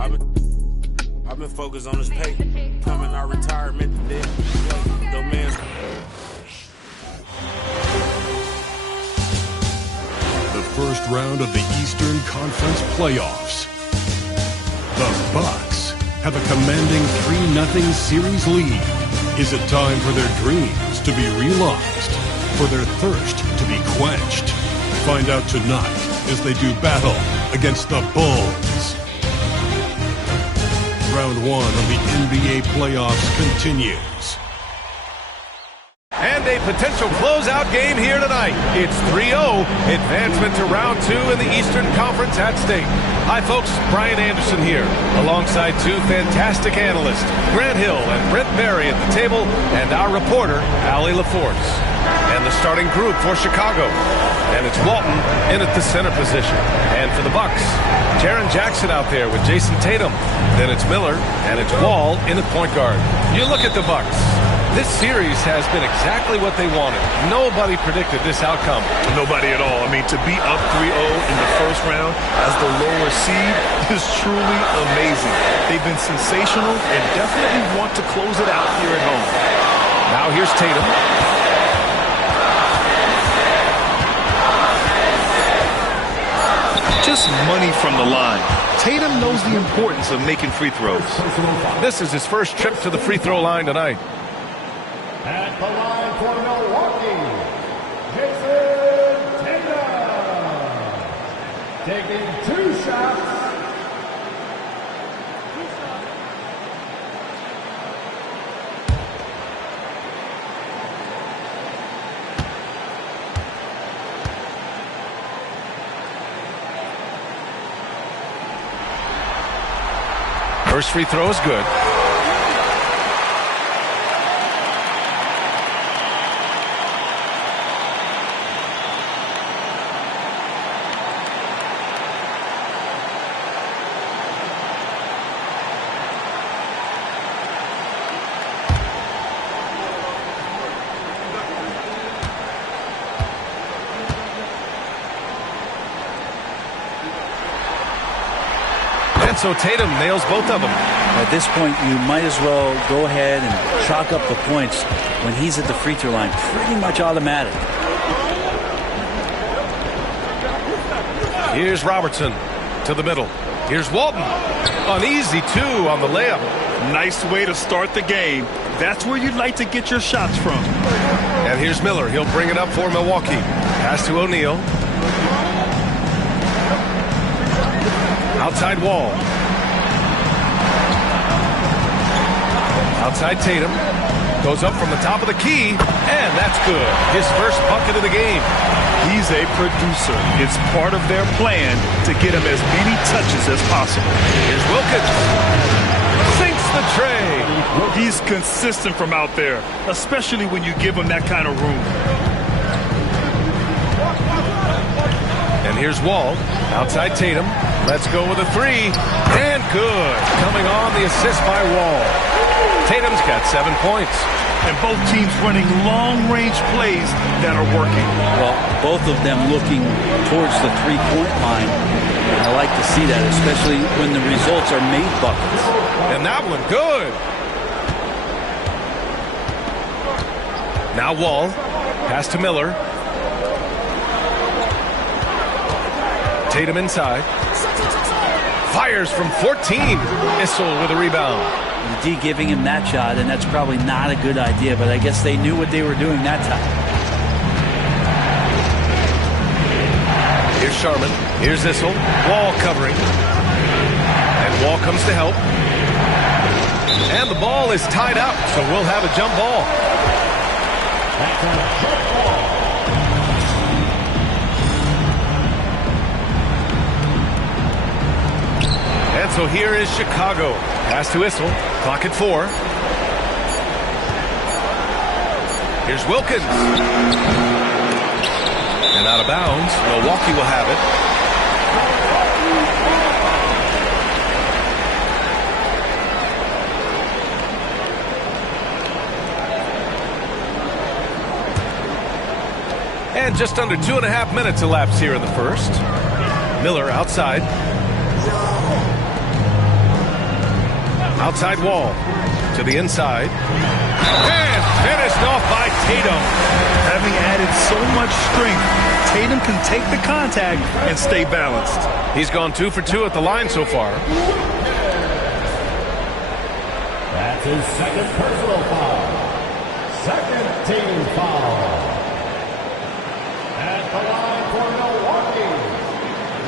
I've been focused on this pay. Coming out retirement today. Yo, man. The first round of the Eastern Conference playoffs. The Bucks have a commanding 3-0 series lead. Is it time for their dreams to be realized? For their thirst to be quenched? Find out tonight as they do battle against the Bulls. Round 1 of the NBA playoffs continues. And a potential closeout game here tonight. It's 3-0. Advancement to round 2 in the Eastern Conference at stake. Hi, folks. Brian Anderson here, alongside two fantastic analysts, Grant Hill and Brent Barry at the table, and our reporter, Allie LaForce. And the starting group for Chicago. And it's Walton in at the center position. And for the Bucks, Jaren Jackson out there with Jason Tatum. Then it's Miller, and it's Wall in at point guard. You look at the Bucks. This series has been exactly what they wanted. Nobody predicted this outcome. Nobody at all. I mean, to be up 3-0 in the first round as the lower seed is truly amazing. They've been sensational and definitely want to close it out here at home. Now here's Tatum. Just money from the line. Tatum knows the importance of making free throws. This is his first trip to the free throw line tonight. At the line for Milwaukee, Jason Tatum. Taking 2 shots. First free throw is good. And so Tatum nails both of them. At this point, you might as well go ahead and chalk up the points when he's at the free throw line. Pretty much automatic. Here's Robertson to the middle. Here's Walton. An easy 2 on the layup. Nice way to start the game. That's where you'd like to get your shots from. And here's Miller. He'll bring it up for Milwaukee. Pass to O'Neal. Outside Wall. Outside Tatum. Goes up from the top of the key. And that's good. His first bucket of the game. He's a producer. It's part of their plan to get him as many touches as possible. Here's Wilkins. Sinks the tray. He's consistent from out there, especially when you give him that kind of room. And here's Wall. Outside Tatum. Let's go with a 3. And good. Coming on the assist by Wall. Tatum's got 7 points. And both teams running long-range plays that are working. Well, both of them looking towards the three-point line. I like to see that, especially when the results are made buckets. And that one, good. Now Wall. Pass to Miller. Tatum inside. Fires from 14. Issel with a rebound. The D giving him that shot, and that's probably not a good idea, but I guess they knew what they were doing that time. Here's Sharman. Here's Issel. Wall covering. And Wall comes to help. And the ball is tied up, so we'll have a jump ball. And so here is Chicago. Pass to Issel. Clock at 4. Here's Wilkins. And out of bounds. Milwaukee will have it. And just under 2.5 minutes elapsed here in the first. Miller outside. Outside wall. To the inside. And finished off by Tatum. Having added so much strength, Tatum can take the contact and stay balanced. He's gone 2 for 2 at the line so far. That's his second personal foul. Second team foul. At the line for Milwaukee,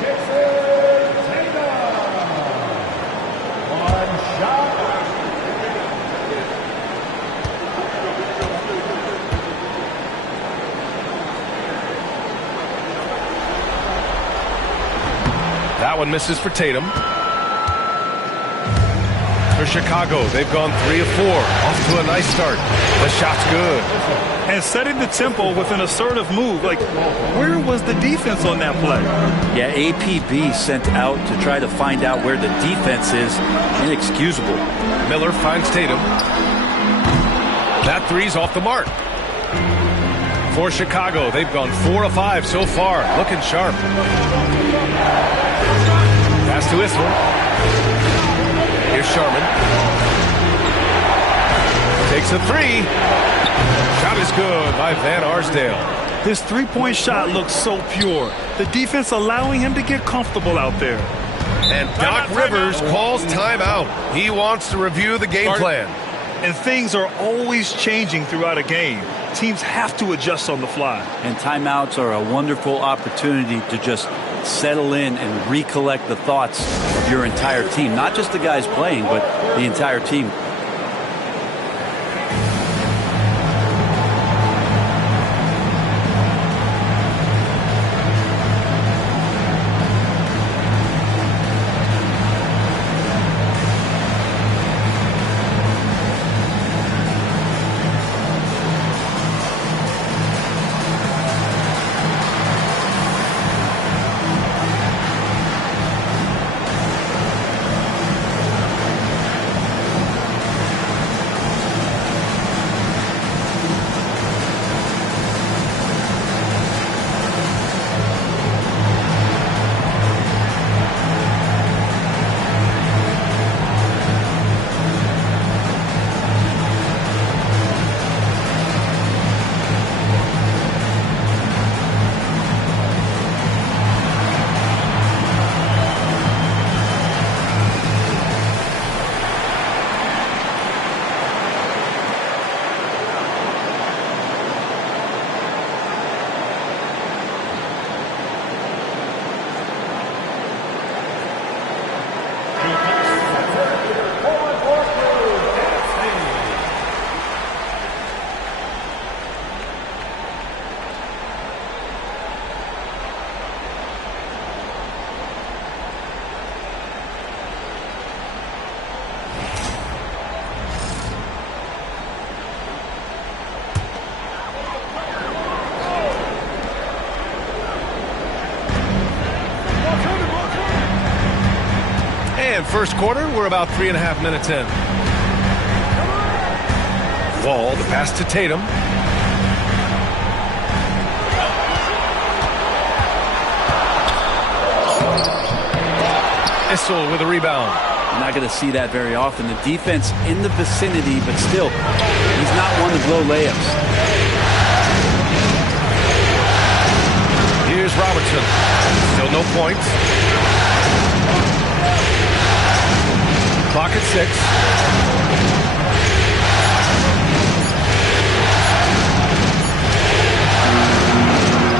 Jason Tatum. One shot. That one misses for Tatum. For Chicago, they've gone 3 of 4. Off to a nice start. The shot's good. And setting the tempo with an assertive move. Like, where was the defense on that play? Yeah, APB sent out to try to find out where the defense is. Inexcusable. Miller finds Tatum. That three's off the mark. For Chicago, they've gone 4 of 5 so far. Looking sharp. Pass to Isler. Here's Sharman. Takes a 3. Shot is good by Van Arsdale. His three-point shot looks so pure. The defense allowing him to get comfortable out there. And Doc Rivers calls timeout. He wants to review the game plan. And things are always changing throughout a game. Teams have to adjust on the fly. And timeouts are a wonderful opportunity to just settle in and recollect the thoughts of your entire team. Not just the guys playing, but the entire team. And first quarter, we're about 3.5 minutes in. Wall, the pass to Tatum. Issel with a rebound. You're not going to see that very often. The defense in the vicinity, but still, he's not one to blow layups. Here's Robertson. Still no points. Clock at 6.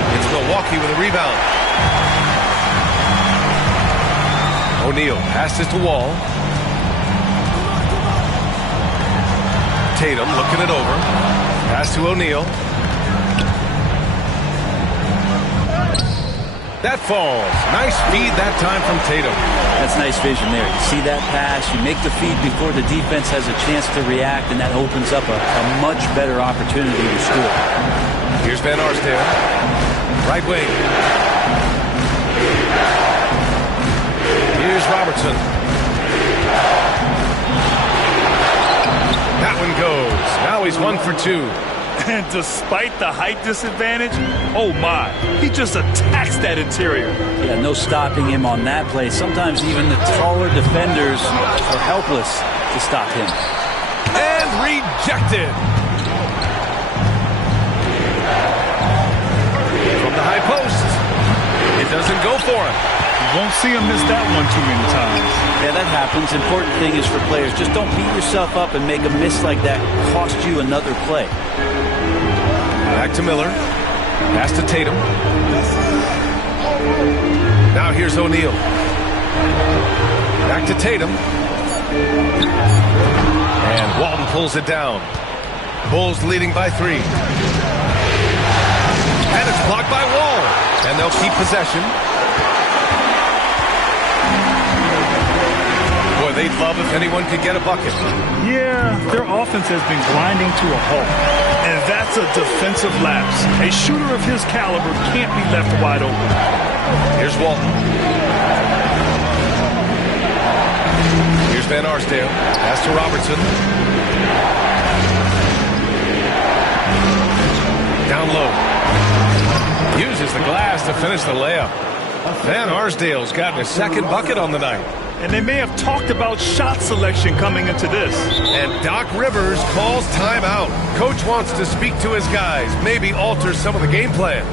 It's Milwaukee with a rebound. O'Neal passes to Wall. Tatum looking it over. Pass to O'Neal. That falls. Nice feed that time from Tatum. That's nice vision there. You see that pass, you make the feed before the defense has a chance to react, and that opens up a much better opportunity to score. Here's Van Arsdale. Right wing. Here's Robertson. That one goes. Now he's 1 for 2. And despite the height disadvantage, oh my, he just attacks that interior. Yeah, no stopping him on that play. Sometimes even the taller defenders are helpless to stop him. And rejected. From the high post. It doesn't go for him. You won't see him miss that one too many times. Yeah, that happens. Important thing is for players, just don't beat yourself up and make a miss like that cost you another play. Back to Miller. Pass to Tatum. Now here's O'Neal. Back to Tatum. And Walton pulls it down. Bulls leading by 3. And it's blocked by Wall. And they'll keep possession. Boy, they'd love if anyone could get a bucket. Yeah, their offense has been grinding to a halt. And that's a defensive lapse. A shooter of his caliber can't be left wide open. Here's Walton. Here's Van Arsdale. Pass to Robertson. Down low. Uses the glass to finish the layup. Van Arsdale's gotten his second bucket on the night. And they may have talked about shot selection coming into this. And Doc Rivers calls timeout. Coach wants to speak to his guys, maybe alter some of the game plan.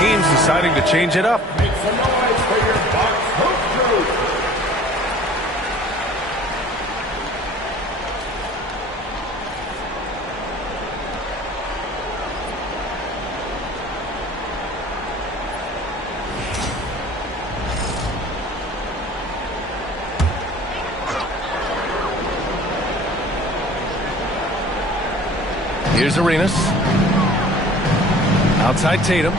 Teams deciding to change it up. Make some noise for your box hoop crew. Here's Arenas. Outside Tatum.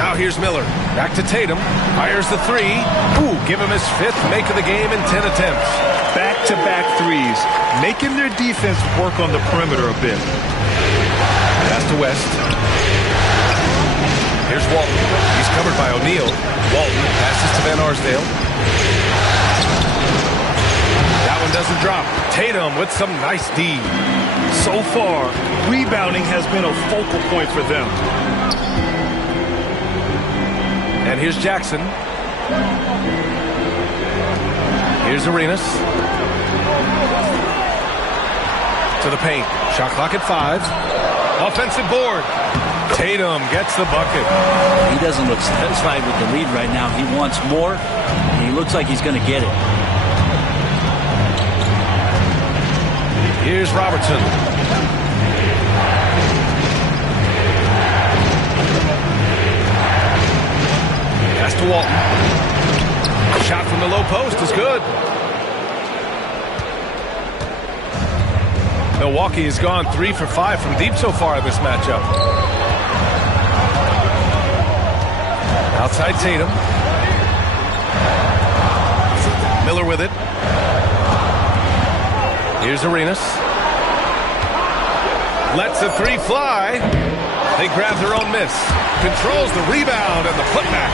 Now here's Miller. Back to Tatum. Fires the 3. Ooh, give him his 5th make of the game in 10 attempts. Back-to-back threes, making their defense work on the perimeter a bit. Pass to West. Here's Walton. He's covered by O'Neal. Walton passes to Van Arsdale. That one doesn't drop. Tatum with some nice D. So far, rebounding has been a focal point for them. And here's Jackson. Here's Arenas. To the paint. Shot clock at 5. Offensive board. Tatum gets the bucket. He doesn't look satisfied with the lead right now. He wants more. And he looks like he's going to get it. Here's Robertson. Pass to Walton. Shot from the low post is good. Milwaukee has gone 3 for 5 from deep so far in this matchup. Outside Tatum. Miller with it. Here's Arenas. Lets the 3 fly. They grab their own miss. Controls the rebound and the putback.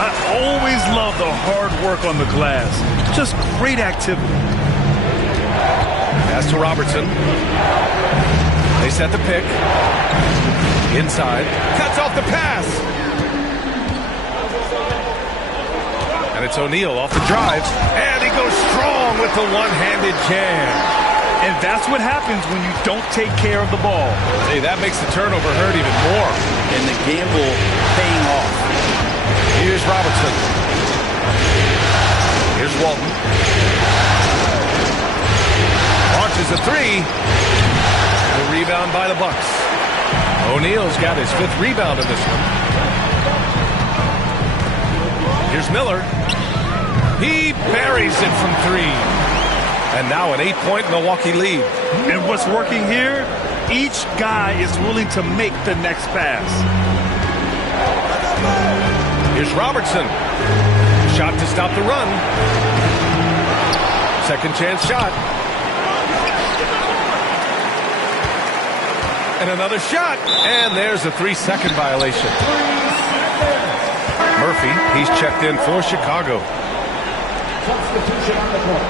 I always love the hard work on the glass. Just great activity. Pass to Robertson. They set the pick. Inside. Cuts off the pass. And it's O'Neal off the drive. And he goes strong with the one-handed jam. And that's what happens when you don't take care of the ball. Hey, that makes the turnover hurt even more. And the gamble paying off. Here's Robertson. Here's Walton. Launches a three. The rebound by the Bucks. O'Neal's got his 5th rebound in this one. Here's Miller. He buries it from 3. And now an 8-point Milwaukee lead. And what's working here? Each guy is willing to make the next pass. Here's Robertson. Shot to stop the run. Second chance shot. And another shot. And there's a 3-second violation. Murphy, he's checked in for Chicago. Substitution on the court.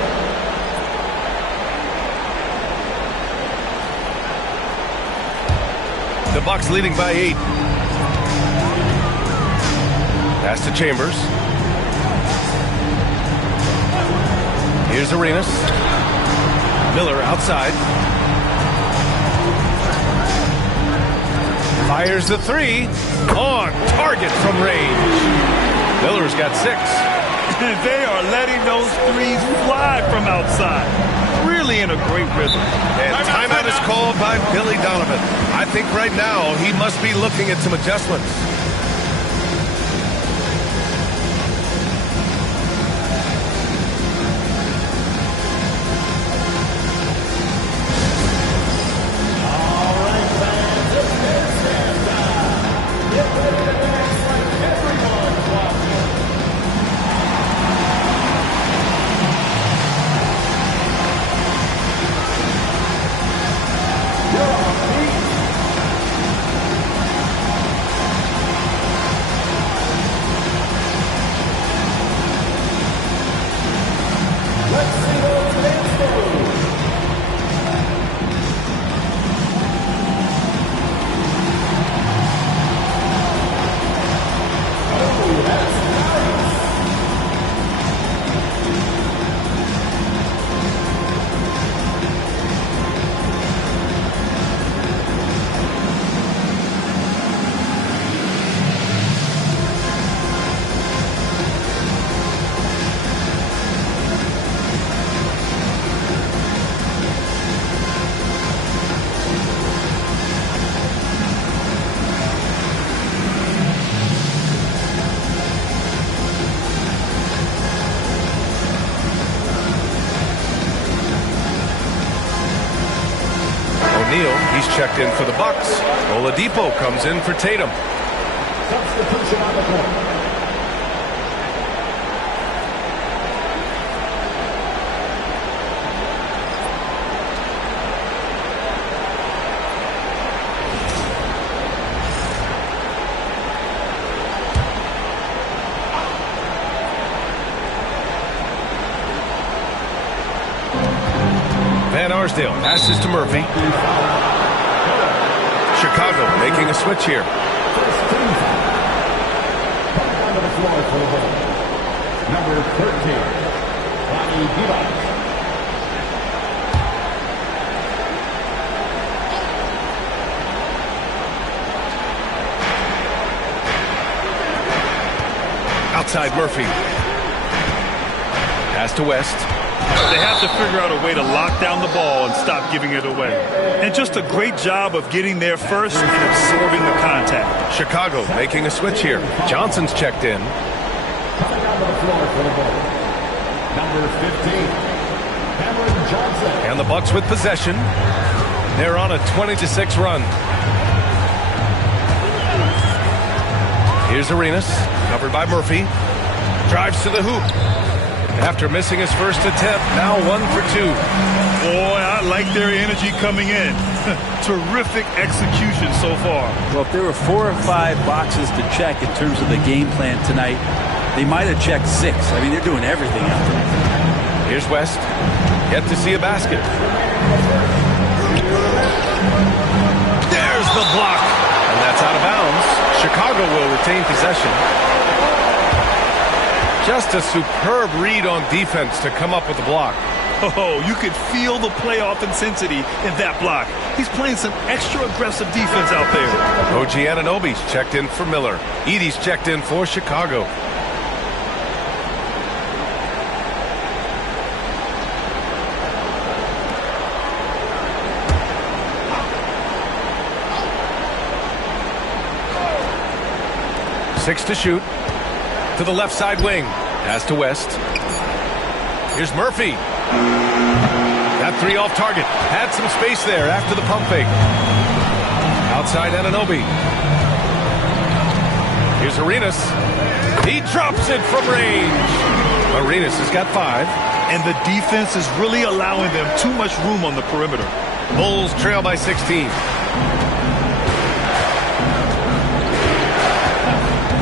The Bucks leading by 8. Pass to Chambers. Here's Arenas. Miller outside. Fires the 3. On target from range. Miller's got 6. And they are letting those threes fly from outside. Really in a great rhythm. And timeout is called by Billy Donovan. I think right now he must be looking at some adjustments. He's checked in for the Bucks. Oladipo comes in for Tatum. Substitution on the court. Van Arsdale passes to Murphy. Chicago making a switch here. Onto the floor for the ball. Number 13, Ronnie Divac. Outside Murphy. Pass to West. They have to figure out a way to lock down the ball and stop giving it away. And just a great job of getting there first and absorbing the contact. Chicago making a switch here. Johnson's checked in. Coming onto the floor for the ball. Number 15, Cameron Johnson. And the Bucks with possession. They're on a 20-6 run. Here's Arenas, covered by Murphy. Drives to the hoop. After missing his first attempt, now 1 for 2. Boy, I like like their energy coming in. Terrific execution so far. Well, if there were 4 or 5 boxes to check in terms of the game plan tonight, they might have checked 6. I mean, they're doing everything out there. Here's West. Yet to see a basket. There's the block. And that's out of bounds. Chicago will retain possession. Just a superb read on defense to come up with the block. Oh, you could feel the playoff intensity in that block. He's playing some extra aggressive defense out there. OG Anunoby's checked in for Miller. Edey's checked in for Chicago. Six to shoot. To the left side wing. Pass to West. Here's Murphy. That 3 off target. Had some space there after the pump fake. Outside Anunoby. Here's Arenas. He drops it from range. Arenas has got 5. And the defense is really allowing them too much room on the perimeter. Bulls trail by 16.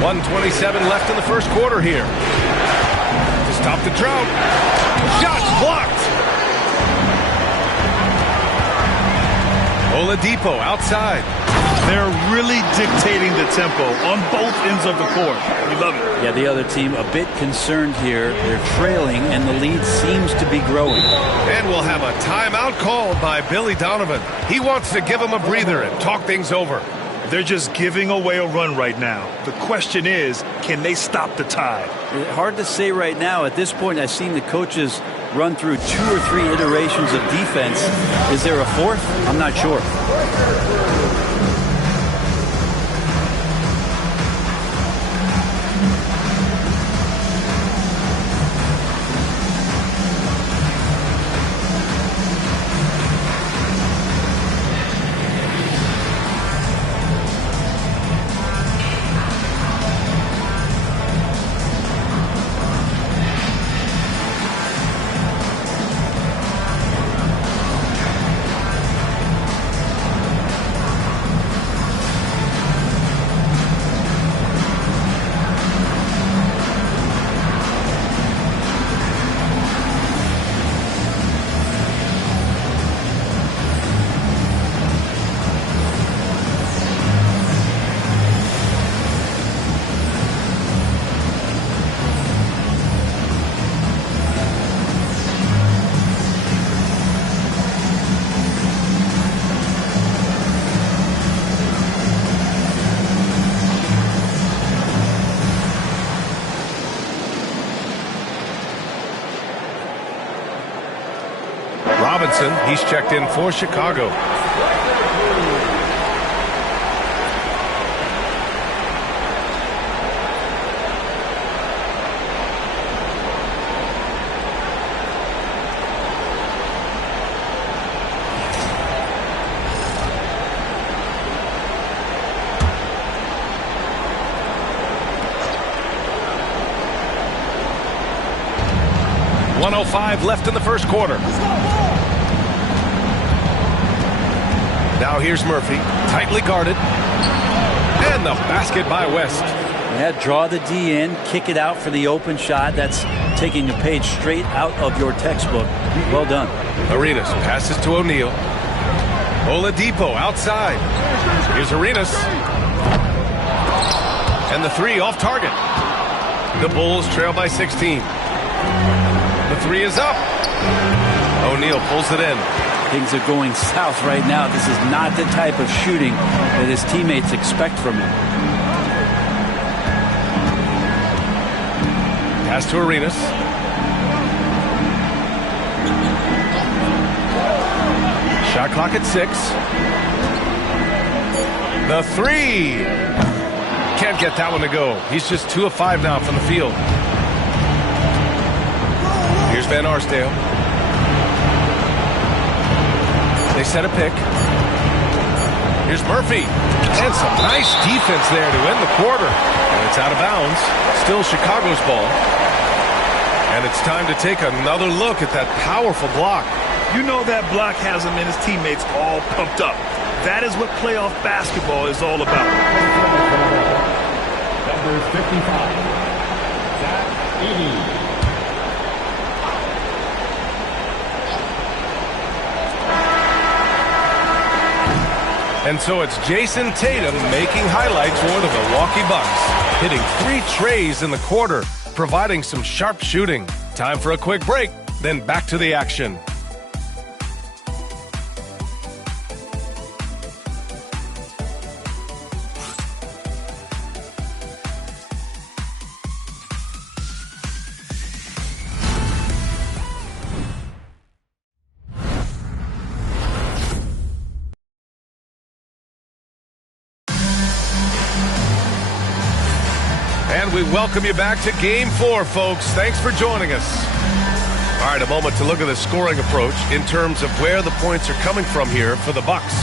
1:27 left in the first quarter here. To stop the drought. Shots blocked. Oladipo outside. They're really dictating the tempo on both ends of the court. We love it. Yeah, the other team a bit concerned here. They're trailing, and the lead seems to be growing. And we'll have a timeout called by Billy Donovan. He wants to give them a breather and talk things over. They're just giving away a run right now. The question is, can they stop the tide? Hard to say right now. At this point, I've seen the coaches run through 2 or 3 iterations of defense. Is there a 4th? I'm not sure. Robinson, he's checked in for Chicago. .105 left in the first quarter. Now here's Murphy, tightly guarded. And the basket by West. Yeah, draw the D in, kick it out for the open shot. That's taking a page straight out of your textbook. Well done. Arenas passes to O'Neal. Oladipo outside. Here's Arenas. And the 3 off target. The Bulls trail by 16. The 3 is up. O'Neal pulls it in. Things are going south right now. This is not the type of shooting that his teammates expect from him. Pass to Arenas. Shot clock at 6. The 3. Can't get that one to go. He's just 2 of 5 now from the field. Here's Van Arsdale. They set a pick. Here's Murphy. And some nice defense there to end the quarter. And it's out of bounds. Still Chicago's ball. And it's time to take another look at that powerful block. You know that block has him and his teammates all pumped up. That is what playoff basketball is all about. Number 55, Zach Edey. And so it's Jason Tatum making highlights for the Milwaukee Bucks, hitting 3 trays in the quarter, providing some sharp shooting. Time for a quick break, then back to the action. And we welcome you back to Game 4, folks. Thanks for joining us. All right, a moment to look at the scoring approach in terms of where the points are coming from here for the Bucks.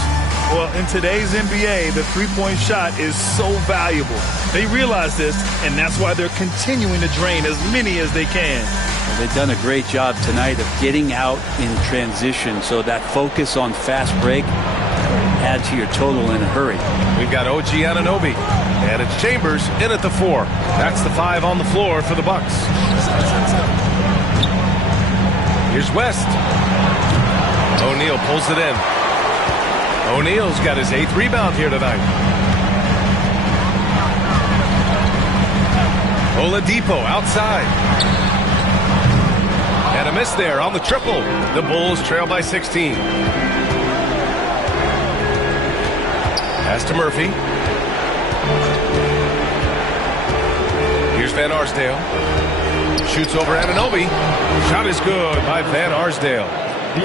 Well, in today's NBA, the three-point shot is so valuable. They realize this, and that's why they're continuing to drain as many as they can. Well, they've done a great job tonight of getting out in transition, so that focus on fast break add to your total in a hurry. We've got OG Anunoby, and it's Chambers in at the 4. That's the 5 on the floor for the Bucks. Here's West. O'Neal pulls it in. O'Neal's got his 8th rebound here tonight. Oladipo outside. And a miss there on the triple. The Bulls trail by 16. Pass to Murphy. Here's Van Arsdale. Shoots over Anunoby. Shot is good by Van Arsdale.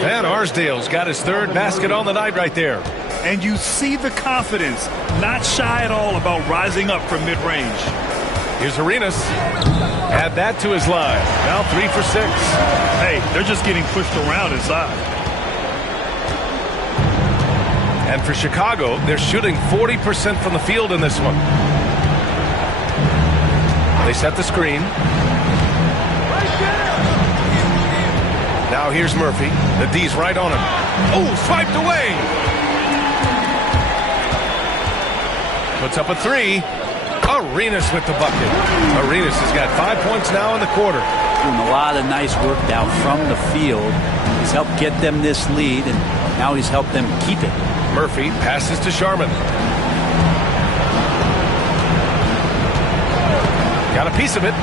Van Arsdale's got his 3rd basket on the night right there. And you see the confidence, not shy at all about rising up from mid-range. Here's Arenas. Add that to his line. Now 3 for 6. Hey, they're just getting pushed around inside. And for Chicago, they're shooting 40% from the field in this one. They set the screen. Now here's Murphy. The D's right on him. Oh, swiped away. Puts up a 3. Arenas with the bucket. Arenas has got 5 points now in the quarter. Doing a lot of nice work down from the field. He's helped get them this lead, and now he's helped them keep it. Murphy passes to Sharman. Got a piece of it.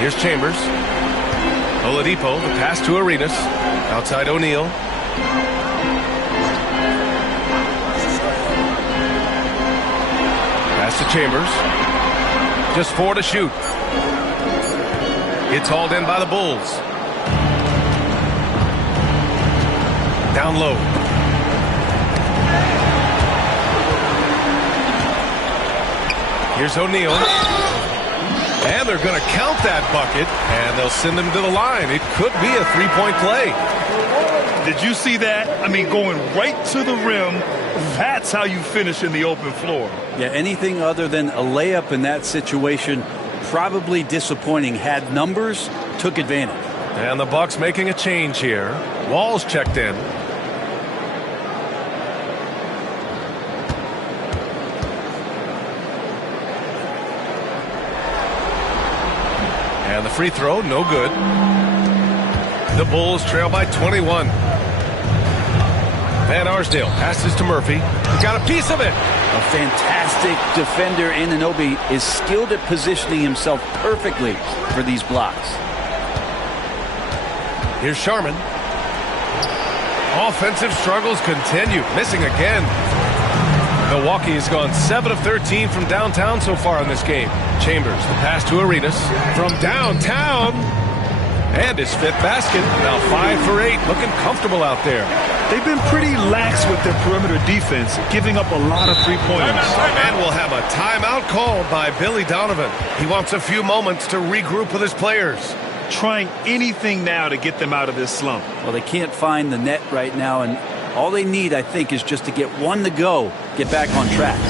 Here's Chambers. Oladipo, the pass to Arenas. Outside O'Neal. Pass to Chambers. Just 4 to shoot. It's hauled in by the Bulls. Down low. Here's O'Neal. And they're going to count that bucket, and they'll send him to the line. It could be a 3-point play. Did you see that? I mean, going right to the rim, that's how you finish in the open floor. Yeah, anything other than a layup in that situation, probably disappointing. Had numbers, took advantage. And the Bucks making a change here. Wall's checked in. And the free throw, no good. The Bulls trail by 21. Van Arsdale passes to Murphy. He got a piece of it. A fantastic defender. Anunoby is skilled at positioning himself perfectly for these blocks. Here's Sharman. Offensive struggles continue. Missing again. Milwaukee has gone 7 of 13 from downtown so far in this game. Chambers, the pass to Arenas. From downtown. And his 5th basket. Now 5 for 8. Looking comfortable out there. They've been pretty lax with their perimeter defense, giving up a lot of three-pointers. And we'll have a timeout called by Billy Donovan. He wants a few moments to regroup with his players. Trying anything now to get them out of this slump. Well, they can't find the net right now, and all they need, I think, is just to get one to go, get back on track.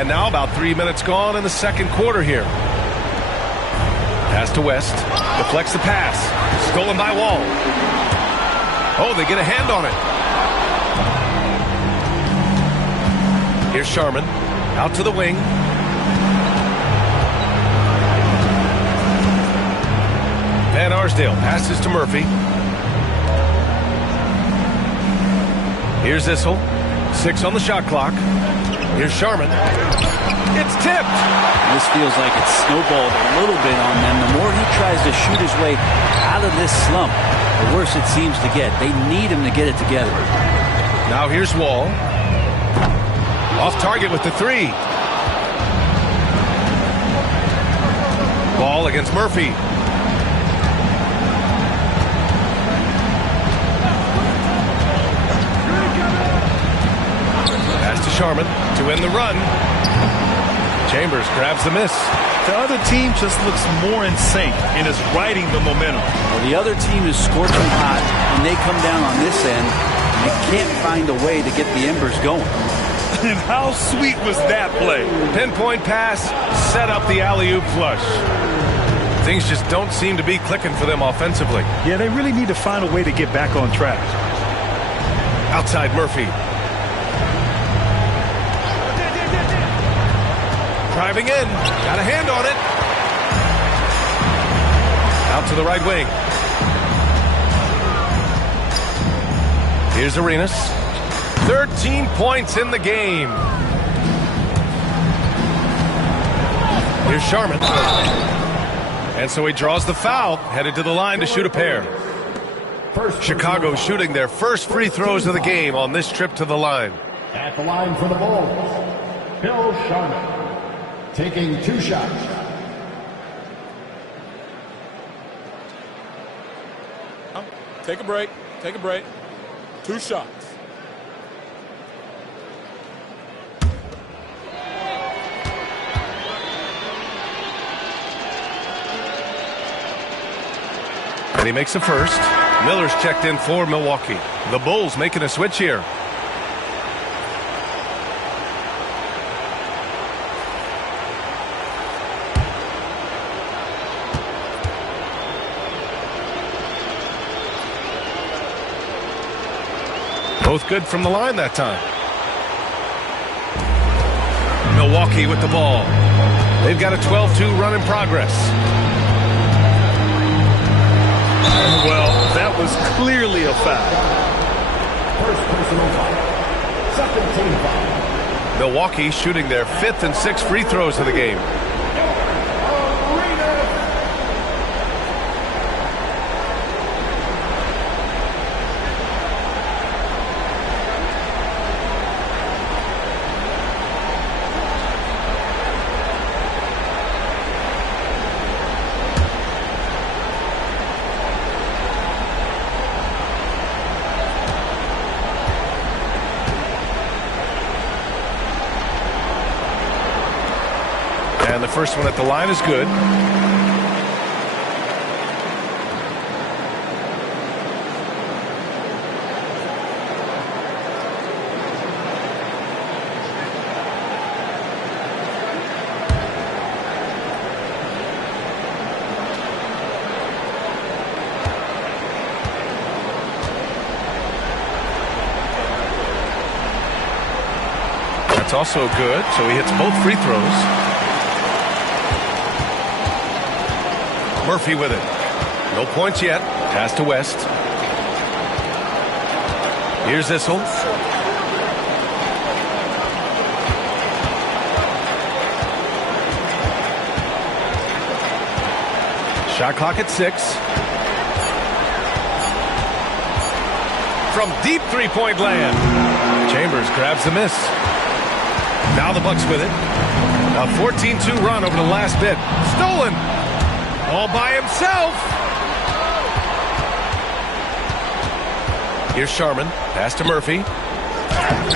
And now about 3 minutes gone in the second quarter here. Pass to West. Deflects the pass. Stolen by Wall. Oh, they get a hand on it. Here's Sharman. Out to the wing. Van Arsdale passes to Murphy. Here's Issel. 6 on the shot clock. Here's Sharman. It's tipped. This feels like it's snowballed a little bit on them. The more he tries to shoot his way out of this slump, the worse it seems to get. They need him to get it together. Now here's Wall. Off target with the 3. Ball against Murphy. Pass to Sharman to end the run. Chambers grabs the miss. The other team just looks more in sync and is riding the momentum. Well, the other team is scorching hot, and they come down on this end. They can't find a way to get the embers going. And how sweet was that play? Pinpoint pass, set up the alley-oop flush. Things just don't seem to be clicking for them offensively. Yeah, they really need to find a way to get back on track. Outside Murphy. Driving in. Got a hand on it. Out to the right wing. Here's Arenas. 13 points in the game. Here's Sharman. And so he draws the foul, headed to the line to shoot a pair. Chicago shooting their first free throws of the game on this trip to the line. At the line for the Bulls, Bill Sharman, taking 2 shots. Take a break. Take a break. 2 shots. And he makes the first. Miller's checked in for Milwaukee. The Bulls making a switch here. Both good from the line that time. Milwaukee with the ball. They've got a 12-2 run in progress. Well, that was clearly a foul. First personal foul. Second team foul. Milwaukee shooting their 5th and 6th free throws of the game. And the first one at the line is good. That's also good, so he hits both free throws. Murphy with it. No points yet. Pass to West. Here's Issel. Shot clock at 6. From deep three-point land. Chambers grabs the miss. Now the Bucks with it. A 14-2 run over the last bit. Stolen. All by himself. Here's Sharman. Pass to Murphy.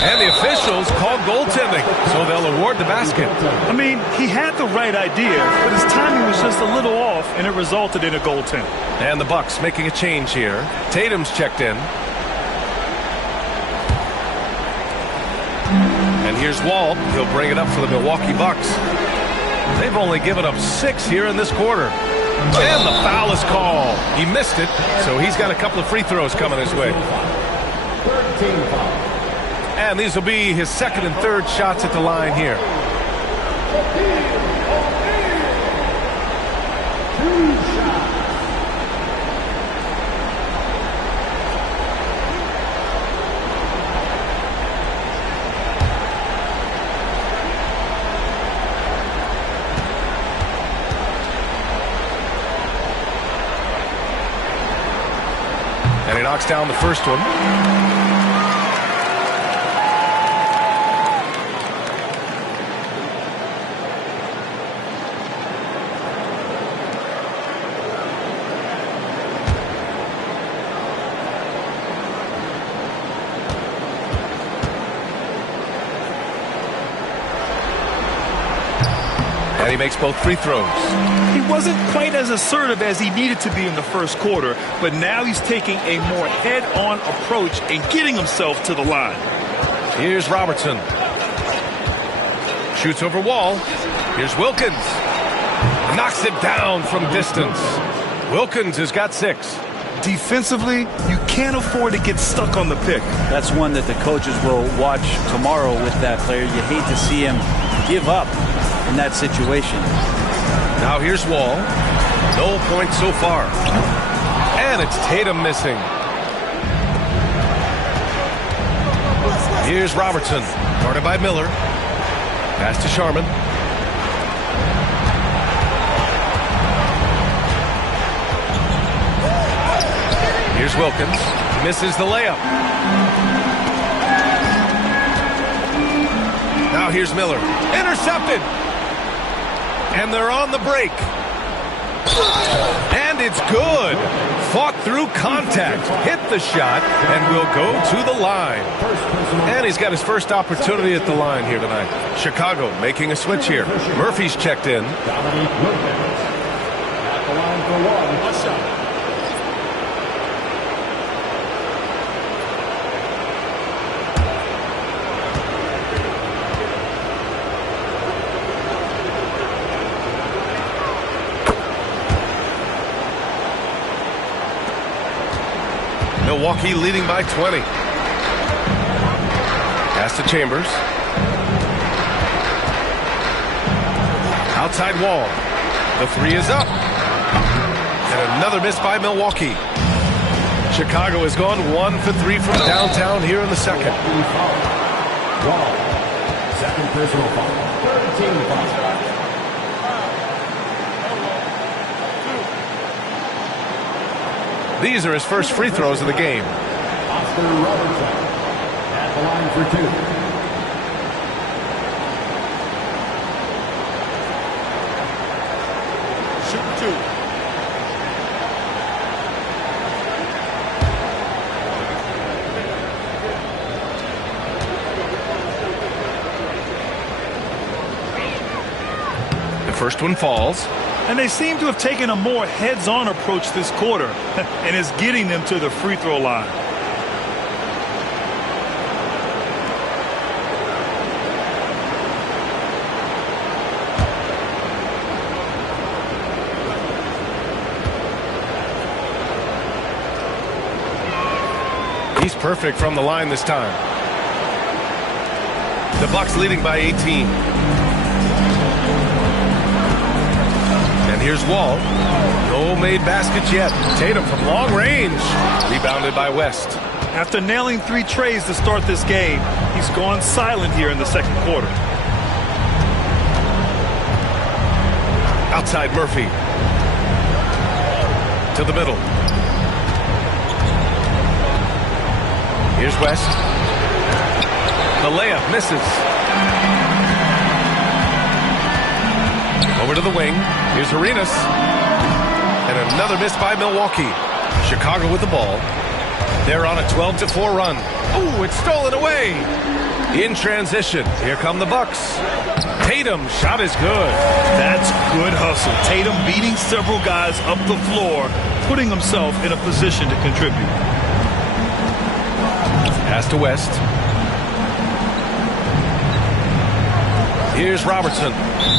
And the officials called goaltending, so they'll award the basket. I mean, he had the right idea, but his timing was just a little off, and it resulted in a goaltend. And the Bucks making a change here. Tatum's checked in. And And here's Wall. He'll bring it up for the Milwaukee Bucks. They've only given up 6 here in this quarter. And the foul is called. He missed it, so he's got a couple of free throws coming his way. And these will be his second and third shots at the line here. And he knocks down the first one. And he makes both free throws. He wasn't quite as assertive as he needed to be in the first quarter, but now he's taking a more head-on approach and getting himself to the line. Here's Robertson. Shoots over Wall. Here's Wilkins. Knocks it down from distance. Wilkins has got 6. Defensively, you can't afford to get stuck on the pick. That's one that the coaches will watch tomorrow with that player. You hate to see him give up in that situation. Now here's Wall. No points so far. And it's Tatum missing. Here's Robertson. Guarded by Miller. Pass to Sharman. Here's Wilkins. Misses the layup. Now here's Miller. Intercepted. And they're on the break. And it's good. Fought through contact. Hit the shot and will go to the line. And he's got his first opportunity at the line here tonight. Chicago making a switch here. Murphy's checked in. At the line for one. What's up? Milwaukee leading by 20. Pass to Chambers. Outside Wall. The 3 is up. And another miss by Milwaukee. Chicago has gone 1 for 3 from downtown here in the second. Wall. Second personal foul. Third team foul. These are his first free throws of the game. Oscar Robertson at the line for 2. Shoot 2. The first one falls. And they seem to have taken a more heads-on approach this quarter, and is getting them to the free throw line. He's perfect from the line this time. The Bucks leading by 18. And here's Wall. No made baskets yet. Tatum from long range. Rebounded by West. After nailing 3 trays to start this game, he's gone silent here in the second quarter. Outside Murphy. To the middle. Here's West. The layup misses. Over to the wing. Here's Arenas. And another miss by Milwaukee. Chicago with the ball. They're on a 12-4 run. Oh, it's stolen away. In transition. Here come the Bucks. Tatum, shot is good. That's good hustle. Tatum beating several guys up the floor, putting himself in a position to contribute. Pass to West. Here's Robertson.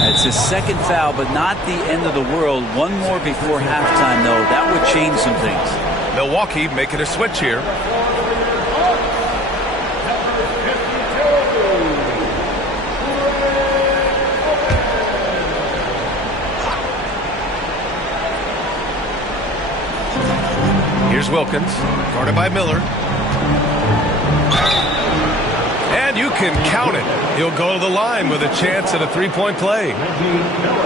It's his second foul, but not the end of the world. One more before halftime, though. That would change some things. Milwaukee making a switch here. Here's Wilkins, guarded by Miller. And you can count it. He'll go to the line with a chance at a three-point play.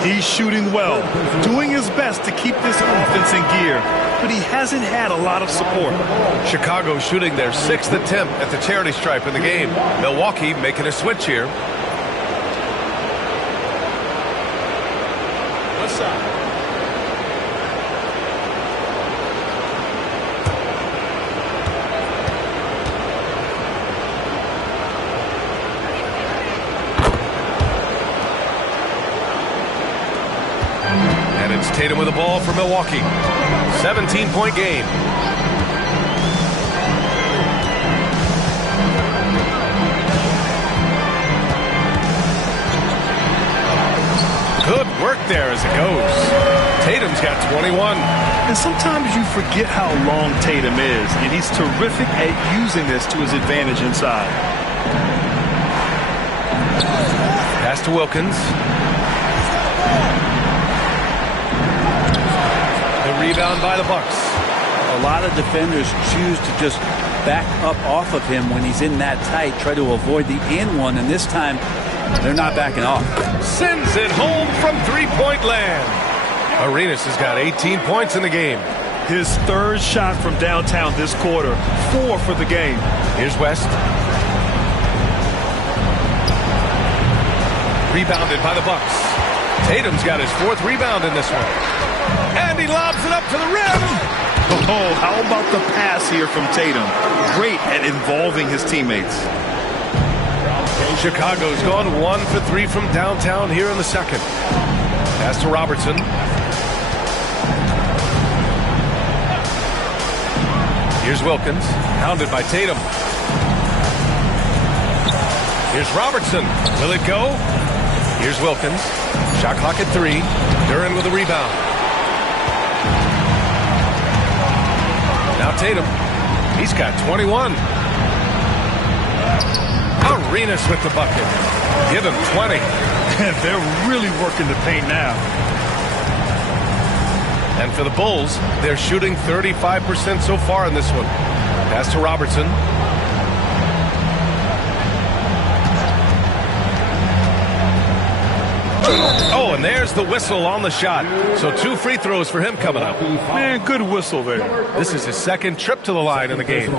He's shooting well, doing his best to keep this offense in gear, but he hasn't had a lot of support. Chicago shooting their 6th attempt at the charity stripe in the game. Milwaukee making a switch here. What's up? It's Tatum with the ball for Milwaukee. 17-point game. Good work there as it goes. Tatum's got 21. And sometimes you forget how long Tatum is, and he's terrific at using this to his advantage inside. Pass to Wilkins. Rebound by the Bucks. A lot of defenders choose to just back up off of him when he's in that tight, try to avoid the and one, and this time they're not backing off. Sends it home from three-point land. Arenas has got 18 points in the game. His third shot from downtown this quarter, 4 for the game. Here's West. Rebounded by the Bucks. Tatum's got his 4th rebound in this one. And he lobs it up to the rim. Oh, how about the pass here from Tatum? Great at involving his teammates. Chicago's gone 1 for 3 from downtown here in the second. Pass to Robertson. Here's Wilkins, pounded by Tatum. Here's Robertson. Will it go? Here's Wilkins. Shot clock at 3. Duran with a rebound. Now Tatum. He's got 21. Arenas with the bucket. Give him 20. They're really working the paint now. And for the Bulls, they're shooting 35% so far in this one. Pass to Robertson. Oh, and there's the whistle on the shot. So 2 free throws for him coming up. Man, good whistle there. This is his 2nd trip to the line in the game.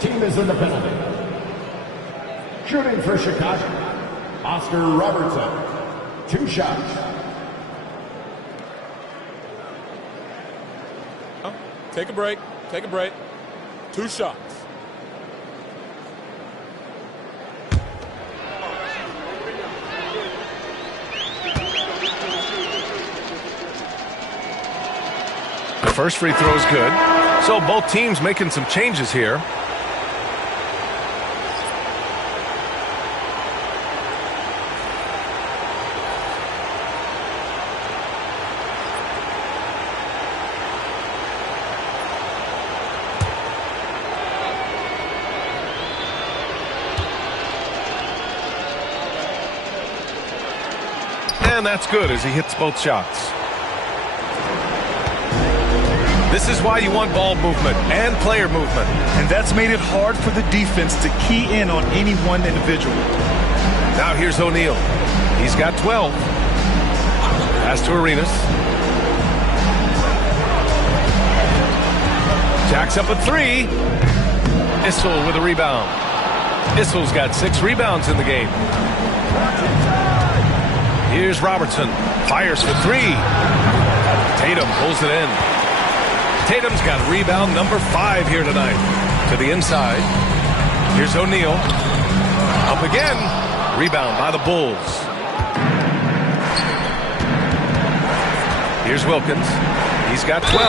Team is in the penalty. Shooting for Chicago, Oscar Robertson. 2 shots. Take a break. Take a break. 2 shots. The first free throw is good. So both teams making some changes here. And that's good as he hits both shots. This is why you want ball movement and player movement. And that's made it hard for the defense to key in on any one individual. Now here's O'Neal. He's got 12. Pass to Arenas. Jacks up a 3. Issel with a rebound. Issel's got 6 rebounds in the game. Here's Robertson. Fires for 3. Tatum pulls it in. Tatum's got rebound number 5 here tonight. To the inside. Here's O'Neal. Up again. Rebound by the Bulls. Here's Wilkins. He's got 12.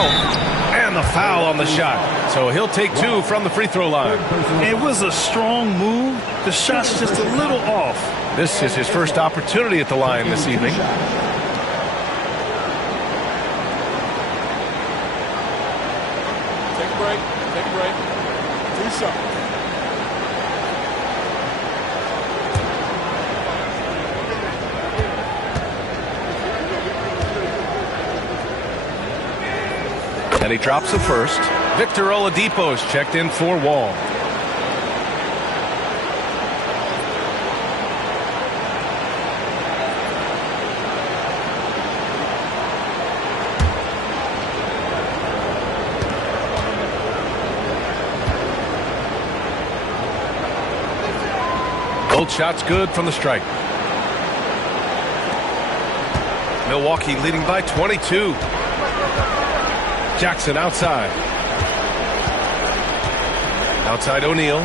And the foul on the shot. So he'll take 2 from the free throw line. It was a strong move. The shot's just a little off. This is his first opportunity at the line this evening. Take a break. Take a break. 2 shots. And he drops the first. Victor Oladipo's checked in for Wall. Both shots good from the strike. Milwaukee leading by 22. Jackson outside. Outside O'Neal.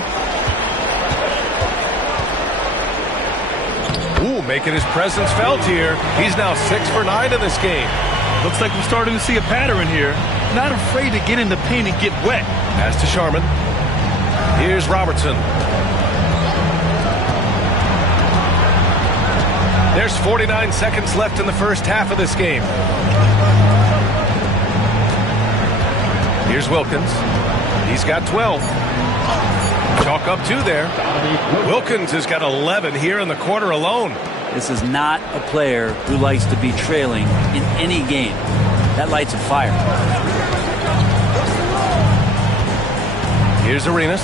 Ooh, making his presence felt here. He's now 6 for 9 in this game. Looks like we're starting to see a pattern here. Not afraid to get in the paint and get wet. Pass to Sharman. Here's Robertson. There's 49 seconds left in the first half of this game. Here's Wilkins. He's got 12. Chalk up 2 there. Wilkins has got 11 here in the quarter alone. This is not a player who likes to be trailing in any game. That lights a fire. Here's Arenas.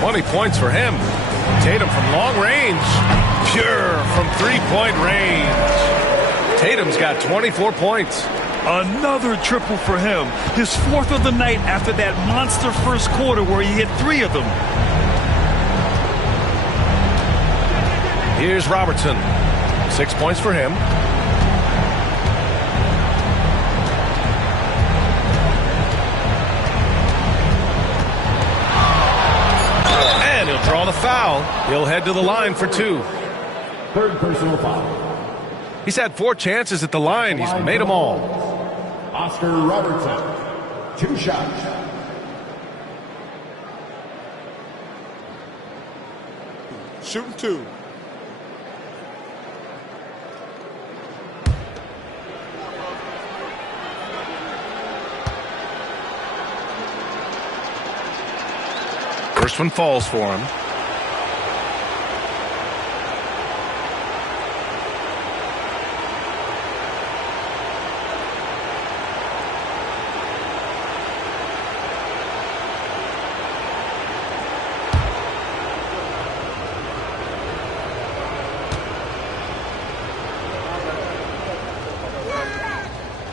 20 points for him. Tatum from long range. Pure from three-point range. Tatum's got 24 points. Another triple for him. His 4th of the night after that monster first quarter where he hit 3 of them. Here's Robertson. 6 points for him. And he'll draw the foul. He'll head to the line for 2. 3rd personal foul. He's had 4 chances at the line. He's made them all. Oscar Robertson, 2 shots. Shooting 2. First one falls for him.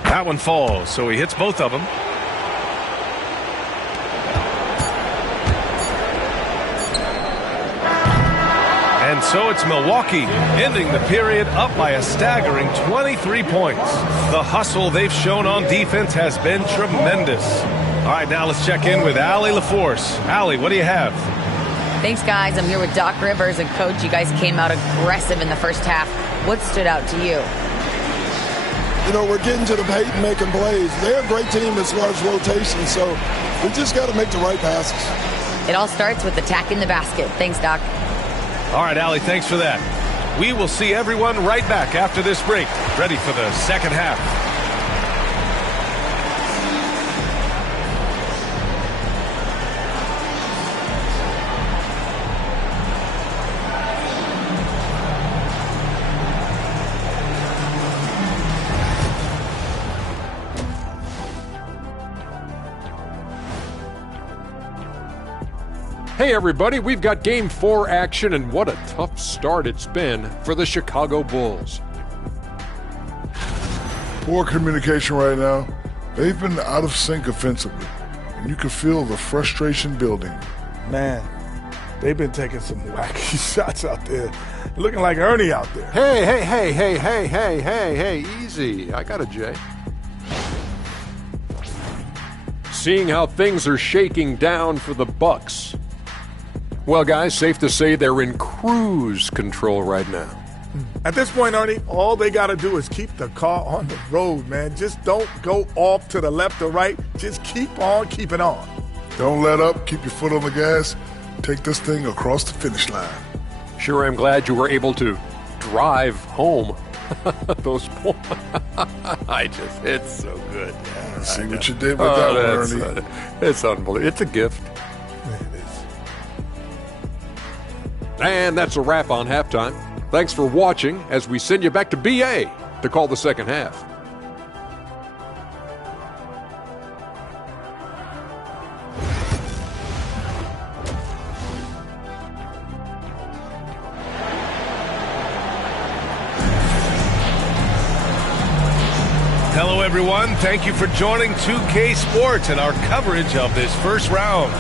That one falls, so he hits both of them. And so it's Milwaukee ending the period up by a staggering 23 points. The hustle they've shown on defense has been tremendous. All right, now let's check in with Allie LaForce. Allie, what do you have? Thanks, guys. I'm here with Doc Rivers. And, Coach, you guys came out aggressive in the first half. What stood out to you? You know, we're getting to the paint and making plays. They're a great team as far as rotation, so we just got to make the right passes. It all starts with attacking the basket. Thanks, Doc. All right, Allie, thanks for that. We will see everyone right back after this break, ready for the second half. Hey everybody, we've got Game 4 action, and what a tough start it's been for the Chicago Bulls. Poor communication right now. They've been out of sync offensively, and you can feel the frustration building. Man, they've been taking some wacky shots out there. Looking like Ernie out there. Hey, easy. I got a J. Seeing how things are shaking down for the Bucks. Well, guys, safe to say they're in cruise control right now. At this point, Ernie, all they got to do is keep the car on the road, man. Just don't go off to the left or right. Just keep on keeping on. Don't let up. Keep your foot on the gas. Take this thing across the finish line. Sure, I'm glad you were able to drive home those points. It's so good. Yeah, see what you did with that one, Ernie. It's unbelievable. It's a gift. It is. And that's a wrap on halftime. Thanks for watching as we send you back to BA to call the second half. Hello, everyone. Thank you for joining 2K Sports and our coverage of this first round.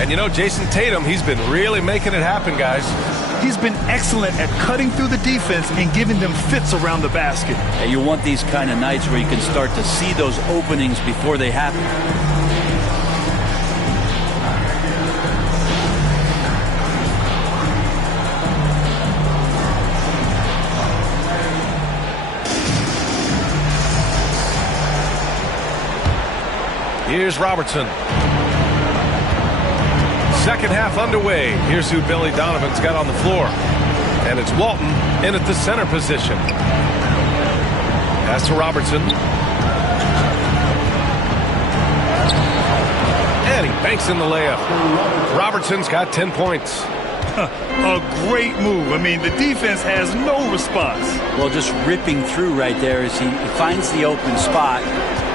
And you know, Jason Tatum, he's been really making it happen, guys. He's been excellent at cutting through the defense and giving them fits around the basket. And you want these kind of nights where you can start to see those openings before they happen. Here's Robertson. Second half underway. Here's who Billy Donovan's got on the floor. And it's Walton in at the center position. Pass to Robertson. And he banks in the layup. Robertson's got 10 points. A great move. I mean, the defense has no response. Well, just ripping through right there as he finds the open spot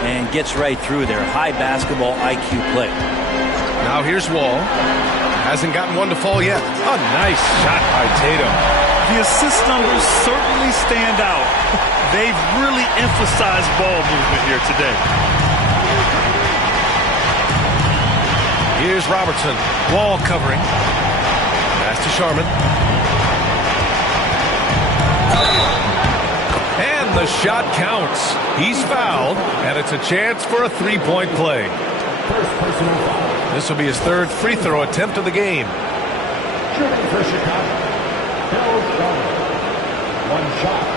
and gets right through there. High basketball IQ play. Now here's Wall. Hasn't gotten one to fall yet. A nice shot by Tatum. The assist numbers certainly stand out. They've really emphasized ball movement here today. Here's Robertson. Wall covering. Pass to Sharman. And the shot counts. He's fouled, and it's a chance for a three-point play. This will be his third free throw attempt of the game. Shooting for Chicago. Bill Sharman. One shot.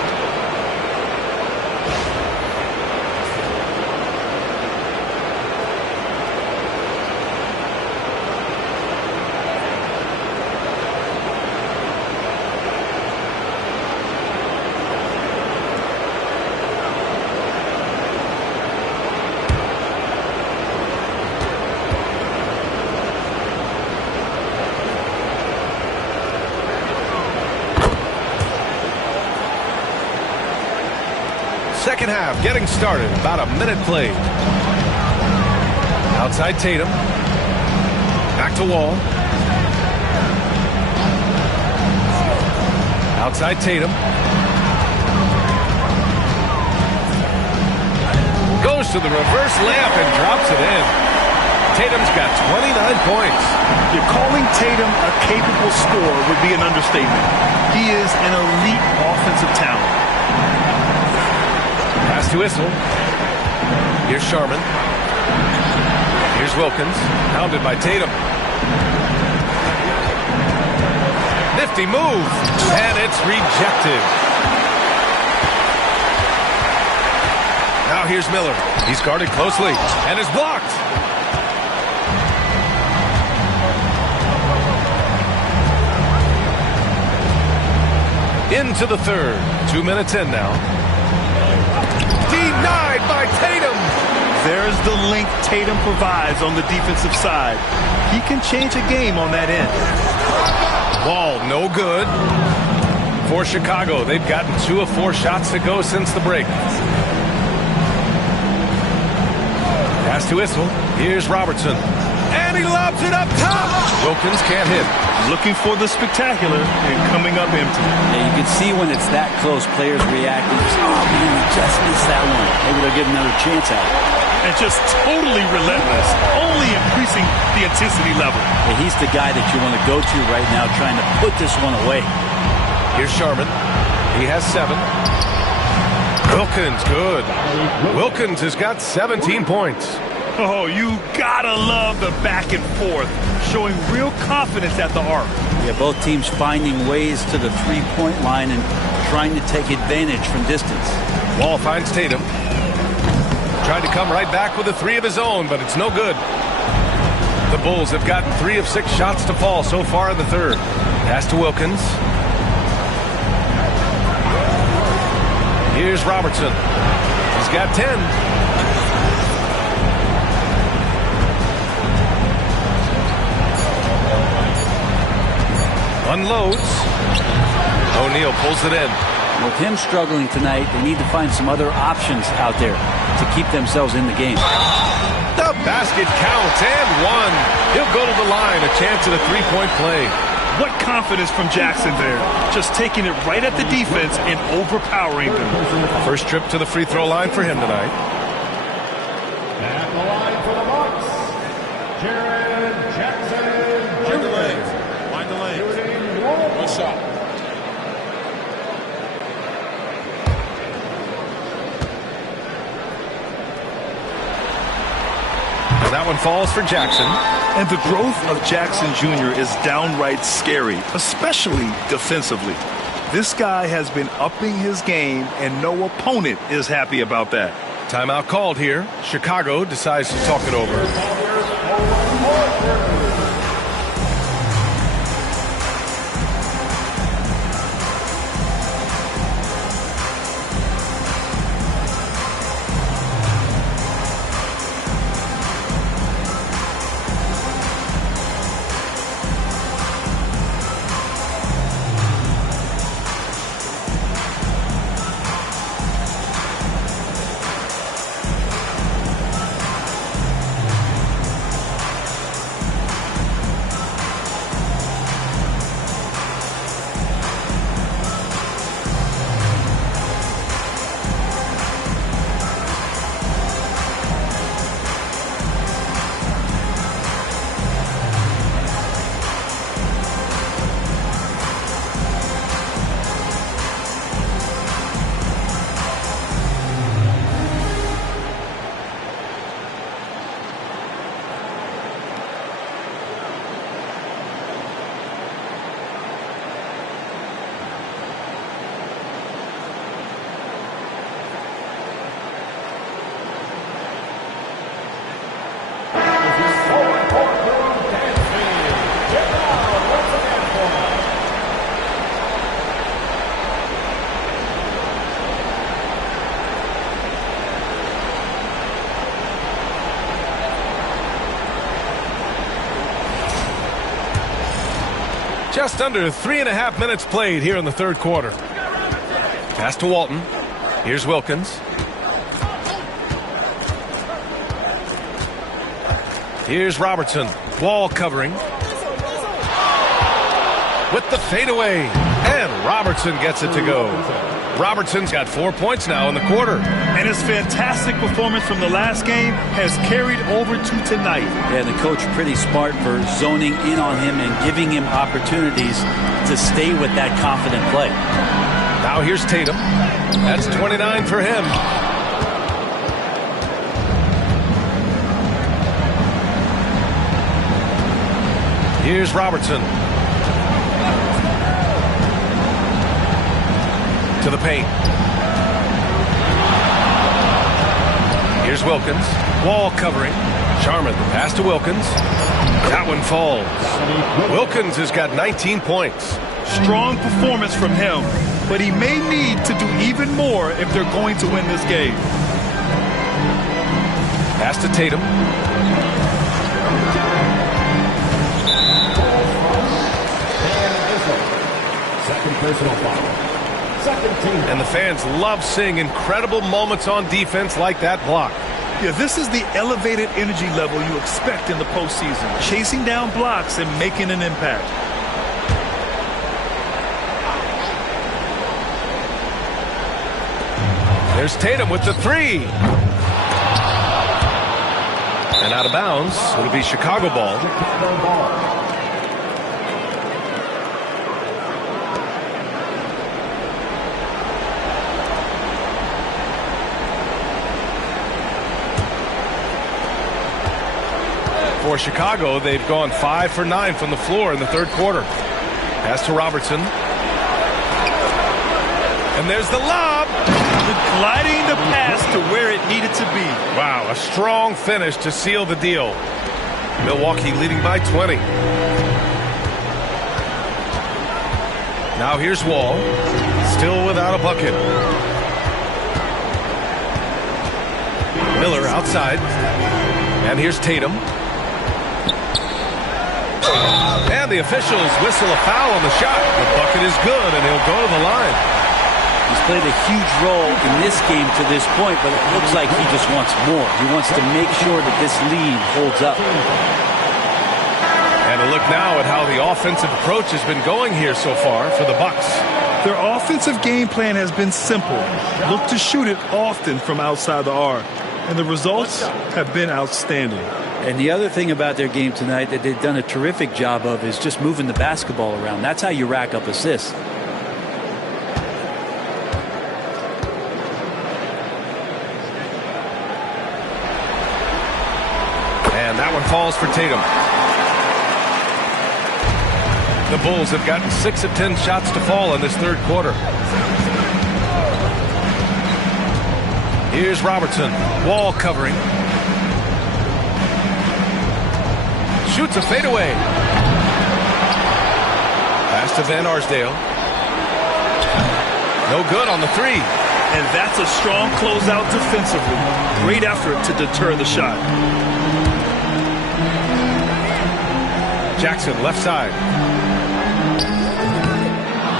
Second half getting started. About a minute played. Outside Tatum. Back to Wall. Outside Tatum. Goes to the reverse layup and drops it in. Tatum's got 29 points. You're calling Tatum a capable scorer would be an understatement. He is an elite offensive talent. Pass to Issel. Here's Sharman. Here's Wilkins. Pounded by Tatum. Nifty move. And it's rejected. Now here's Miller. He's guarded closely and is blocked. Into the third. 2 minutes in now. Denied by Tatum. There's the link Tatum provides on the defensive side. He can change a game on that end. Wall, no good. For Chicago, they've gotten 2 of 4 shots to go since the break. Pass to Issel. Here's Robertson. And he lobs it up top. Wilkins can't hit. Looking for the spectacular and coming up empty. Yeah, you can see when it's that close, players reacting. Oh, man, we just missed that one. Maybe they'll get another chance at it. And just totally relentless, only increasing the intensity level. Yeah, he's the guy that you want to go to right now, trying to put this one away. Here's Sharman. He has 7. Wilkins, good. Wilkins has got 17 points. Oh, you gotta love the back and forth, showing real confidence at the arc. Yeah, both teams finding ways to the three-point line and trying to take advantage from distance. Wall finds Tatum. Tried to come right back with a three of his own, but it's no good. The Bulls have gotten 3 of 6 shots to fall so far in the third. Pass to Wilkins. Here's Robertson. He's got 10. Unloads. O'Neal pulls it in. With him struggling tonight, they need to find some other options out there to keep themselves in the game. The basket counts and one. He'll go to the line. A chance at a three-point play. What confidence from Jackson there. Just taking it right at the defense and overpowering them. First trip to the free throw line for him tonight. At the line for the Bucks, Jaren Jackson. Wind the legs. Wind the legs. One shot. That one falls for Jackson. And the growth of Jackson Jr. is downright scary, especially defensively. This guy has been upping his game, and no opponent is happy about that. Timeout called here. Chicago decides to talk it over. Just under 3.5 minutes played here in the third quarter. Pass to Walton. Here's Wilkins. Here's Robertson. Wall covering. With the fadeaway. And Robertson gets it to go. Robertson's got 4 points now in the quarter. And his fantastic performance from the last game has carried over to tonight. Yeah, the coach pretty smart for zoning in on him and giving him opportunities to stay with that confident play. Now here's Tatum. That's 29 for him. Here's Robertson. To the paint. Here's Wilkins. Wall covering. Sharman, the pass to Wilkins. That one falls. Wilkins has got 19 points. Strong performance from him, but he may need to do even more if they're going to win this game. Pass to Tatum. Second personal foul. And the fans love seeing incredible moments on defense like that block. Yeah, this is the elevated energy level you expect in the postseason. Chasing down blocks and making an impact. There's Tatum with the three. And out of bounds. It'll be Chicago ball. For Chicago, they've gone 5 for 9 from the floor in the third quarter. Pass to Robertson. And there's the lob. Gliding the pass to where it needed to be. Wow, a strong finish to seal the deal. Milwaukee leading by 20. Now here's Wall. Still without a bucket. Miller outside. And here's Tatum. And the officials whistle a foul on the shot. The bucket is good, and he'll go to the line. He's played a huge role in this game to this point, but it looks like he just wants more. He wants to make sure that this lead holds up. And a look now at how the offensive approach has been going here so far for the Bucks. Their offensive game plan has been simple. Look to shoot it often from outside the arc. And the results have been outstanding. And the other thing about their game tonight that they've done a terrific job of is just moving the basketball around. That's how you rack up assists. And that one falls for Tatum. The Bulls have gotten 6 of 10 shots to fall in this third quarter. Here's Robertson. Wall covering. Shoots a fadeaway. Pass to Van Arsdale. No good on the three. And that's a strong closeout defensively. Great effort to deter the shot. Jackson left side.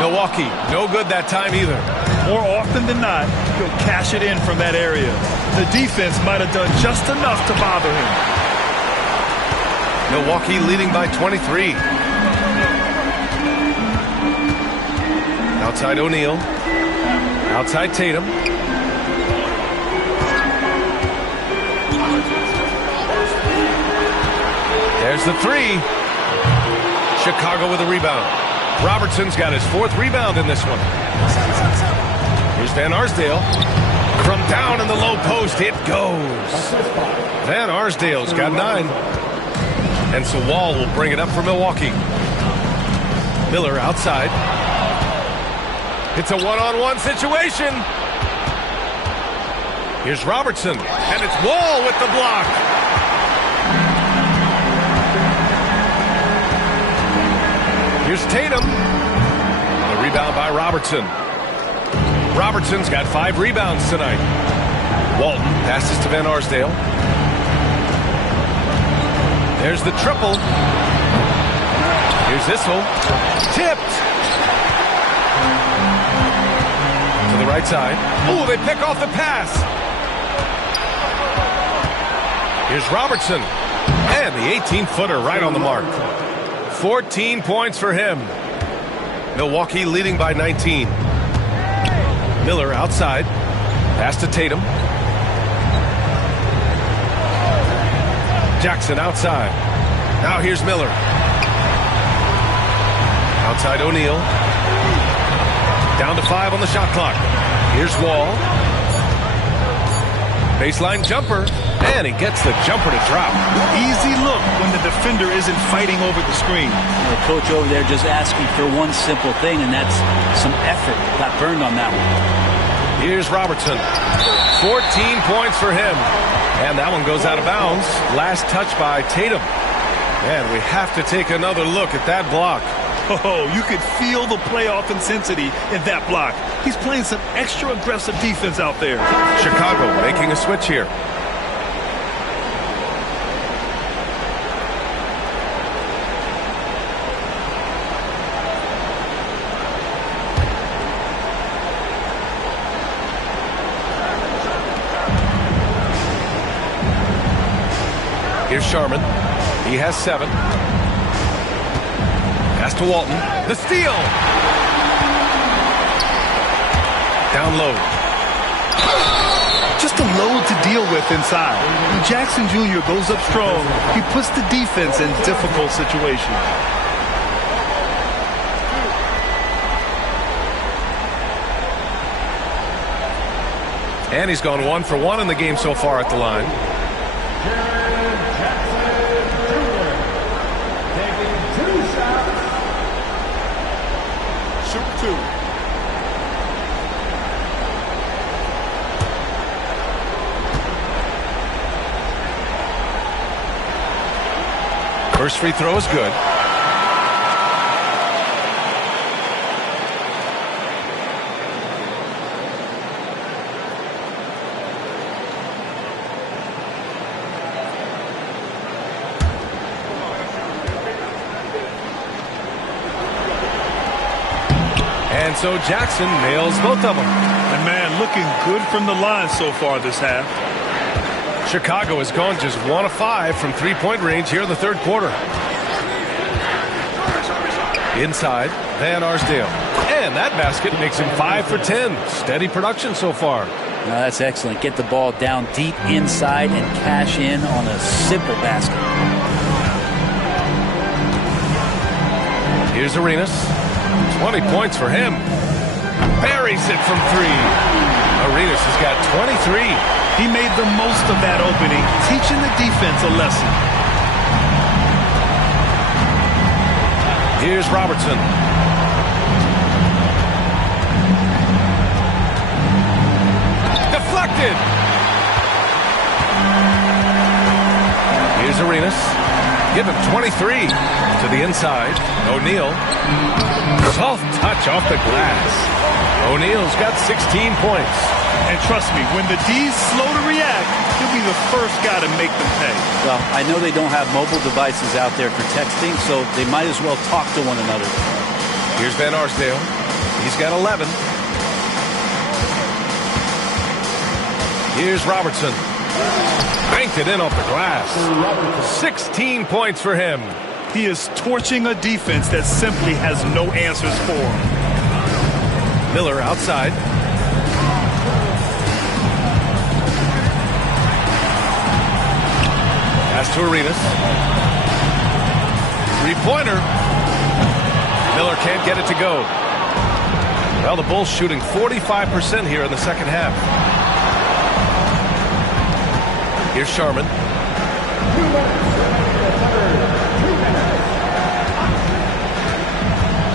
Milwaukee, no good that time either. More often than not, he'll cash it in from that area. The defense might have done just enough to bother him. Milwaukee leading by 23. Outside O'Neal. Outside Tatum. There's the three. Chicago with a rebound. Robertson's got his 4th rebound in this one. Here's Van Arsdale. From down in the low post, it goes. Van Arsdale's got 9. And so Wall will bring it up for Milwaukee. Miller outside. It's a one-on-one situation. Here's Robertson. And it's Wall with the block. Here's Tatum. The rebound by Robertson. Robertson's got 5 rebounds tonight. Walton passes to Van Arsdale. There's the triple. Here's Issel. Tipped. To the right side. Oh, they pick off the pass. Here's Robertson. And the 18-footer right on the mark. 14 points for him. Milwaukee leading by 19. Miller outside. Pass to Tatum. Jackson outside. Now here's Miller. Outside O'Neal. Down to 5 on the shot clock. Here's Wall. Baseline jumper. And he gets the jumper to drop. Easy look when the defender isn't fighting over the screen. The coach over there just asking for one simple thing, and that's some effort. Got burned on that one. Here's Robertson. 14 points for him. And that one goes out of bounds. Last touch by Tatum. And we have to take another look at that block. Oh, you could feel the playoff intensity in that block. He's playing some extra aggressive defense out there. Chicago making a switch here. Here's Sharman. He has 7. Pass to Walton. The steal. Down low. Just a load to deal with inside. When Jackson Jr. goes up strong, he puts the defense in difficult situations. And he's gone 1 for 1 in the game so far at the line. First free throw is good. And so Jackson nails both of them. And man, looking good from the line so far this half. Chicago has gone just 1 of 5 from three-point range here in the third quarter. Inside, Van Arsdale. And that basket makes him 5 for 10. Steady production so far. No, that's excellent. Get the ball down deep inside and cash in on a simple basket. Here's Arenas. 20 points for him. Buries it from 3. Arenas has got 23. He made the most of that opening, teaching the defense a lesson. Here's Robertson. Deflected. Here's Arenas. Give him 23 to the inside. O'Neal. Soft touch off the glass. O'Neal's got 16 points. And trust me, when the D's slow to react, he'll be the first guy to make them pay. Well, I know they don't have mobile devices out there for texting, so they might as well talk to one another. Here's Van Arsdale. He's got 11. Here's Robertson. Banked it in off the glass. 16 points for him. He is torching a defense that simply has no answers for him. Miller outside. Pass to Arenas. Three-pointer. Miller can't get it to go. Well, the Bulls shooting 45% here in the second half. Here's Sharman.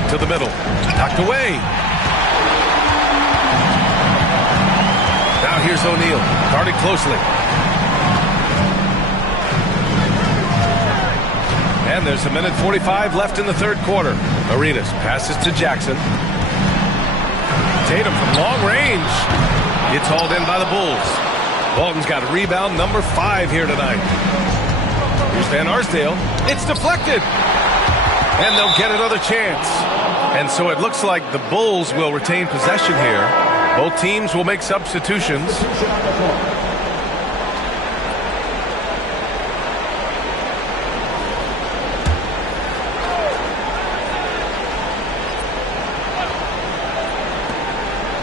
To the middle. Knocked away. Now here's O'Neal. Guarded closely. And there's a minute 45 left in the third quarter. Arenas passes to Jackson. Tatum from long range. It's hauled in by the Bulls. Bolton's got rebound number 5 here tonight. Here's Van Arsdale. It's deflected. And they'll get another chance. And so it looks like the Bulls will retain possession here. Both teams will make substitutions.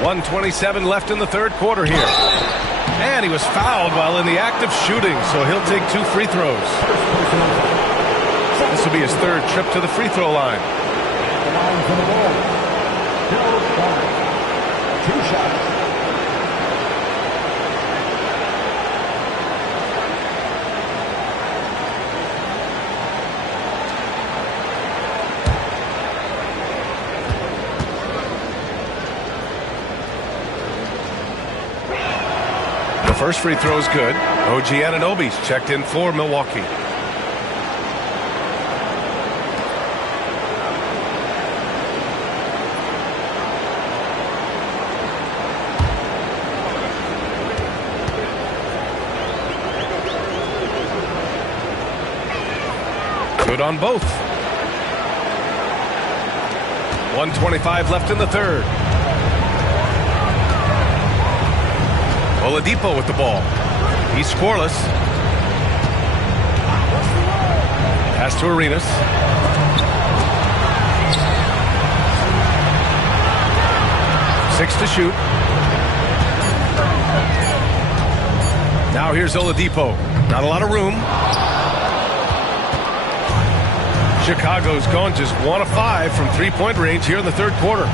.127 left in the third quarter here. And he was fouled while in the act of shooting, so he'll take 2 free throws. This will be his third trip to the free throw line. The first free throw is good. OG Anunoby's checked in for Milwaukee. Good on both. 1:25 left in the third. Oladipo with the ball. He's scoreless. Pass to Arenas. Six to shoot. Now here's Oladipo. Not a lot of room. Chicago's gone just 1 of 5 from three-point range here in the third quarter.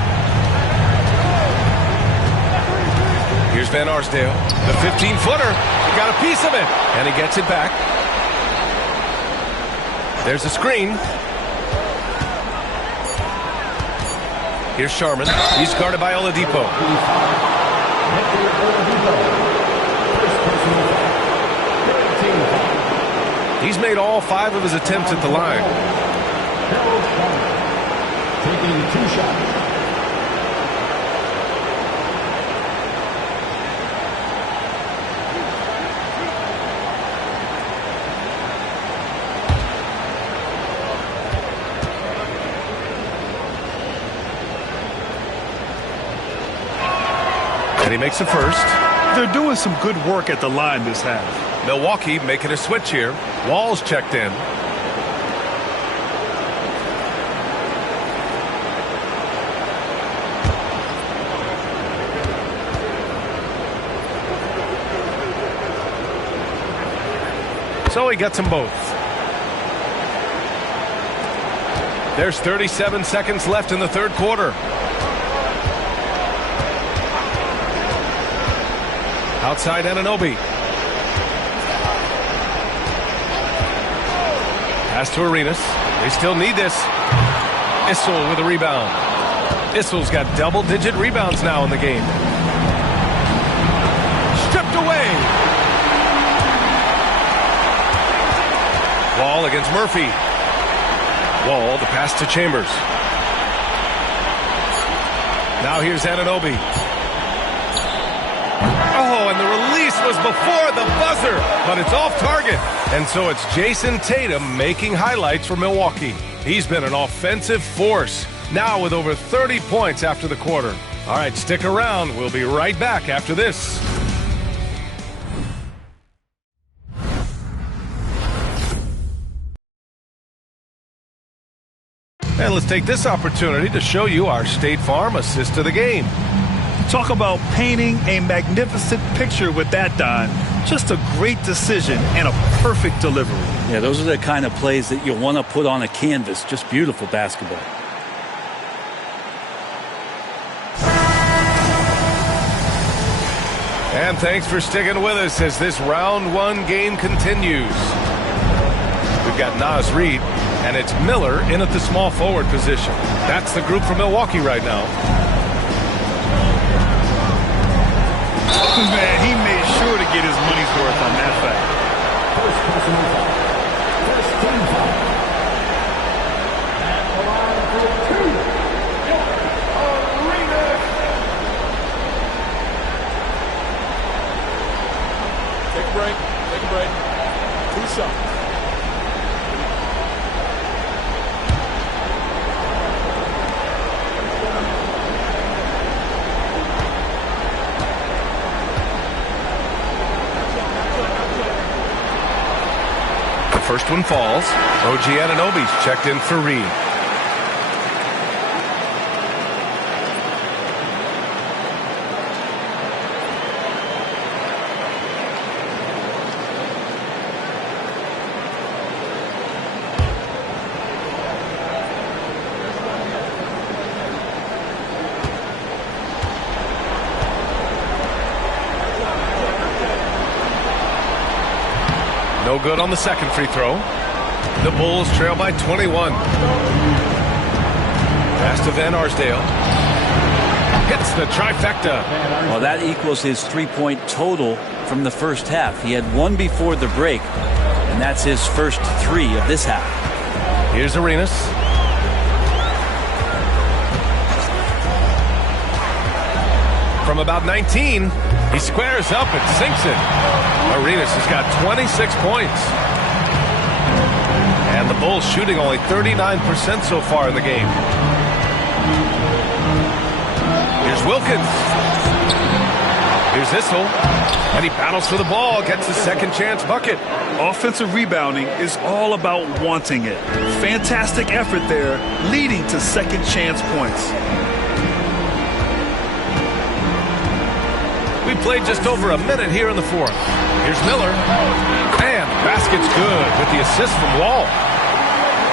Here's Van Arsdale. The 15-footer. He got a piece of it. And he gets it back. There's a screen. Here's Sharman. He's guarded by Oladipo. He's made all 5 of his attempts at the line. Taking 2 shots. And he makes the first. They're doing some good work at the line this half. Milwaukee making a switch here. Wall's checked in. So he gets them both. There's 37 seconds left in the third quarter. Outside Anunoby. Pass to Arenas. They still need this. Issel with a rebound. Issel's got double-digit rebounds now in the game. Stripped away. Wall against Murphy. Wall, the pass to Chambers. Now here's Anunoby. Oh, and the release was before the buzzer, but it's off target. And so it's Jason Tatum making highlights for Milwaukee. He's been an offensive force, now with over 30 points after the quarter. All right, stick around. We'll be right back after this. And let's take this opportunity to show you our State Farm assist to the game. Talk about painting a magnificent picture with that, Don. Just a great decision and a perfect delivery. Yeah, those are the kind of plays that you want to put on a canvas. Just beautiful basketball. And thanks for sticking with us as this round 1 game continues. We've got Naz Reid, and it's Miller in at the small forward position. That's the group for Milwaukee right now. Man, he made sure to get his money's worth on that fact. First personal foul. First team foul. At the line for 2. Arenas. Take a break. Take a break. 2 shots. First one falls. OG Anunoby's checked in for Reed. No good on the second free throw. The Bulls trail by 21. Pass to Van Arsdale. Hits the trifecta. Well, that equals his 3-point total from the first half. He had 1 before the break, and that's his first 3 of this half. Here's Arenas. From about 19, he squares up and sinks it. Arenas has got 26 points. And the Bulls shooting only 39% so far in the game. Here's Wilkins. Here's Issel. And he battles for the ball, gets his second chance bucket. Offensive rebounding is all about wanting it. Fantastic effort there, leading to second chance points. We played just over a minute here in the fourth. Here's Miller. And the basket's good with the assist from Wall.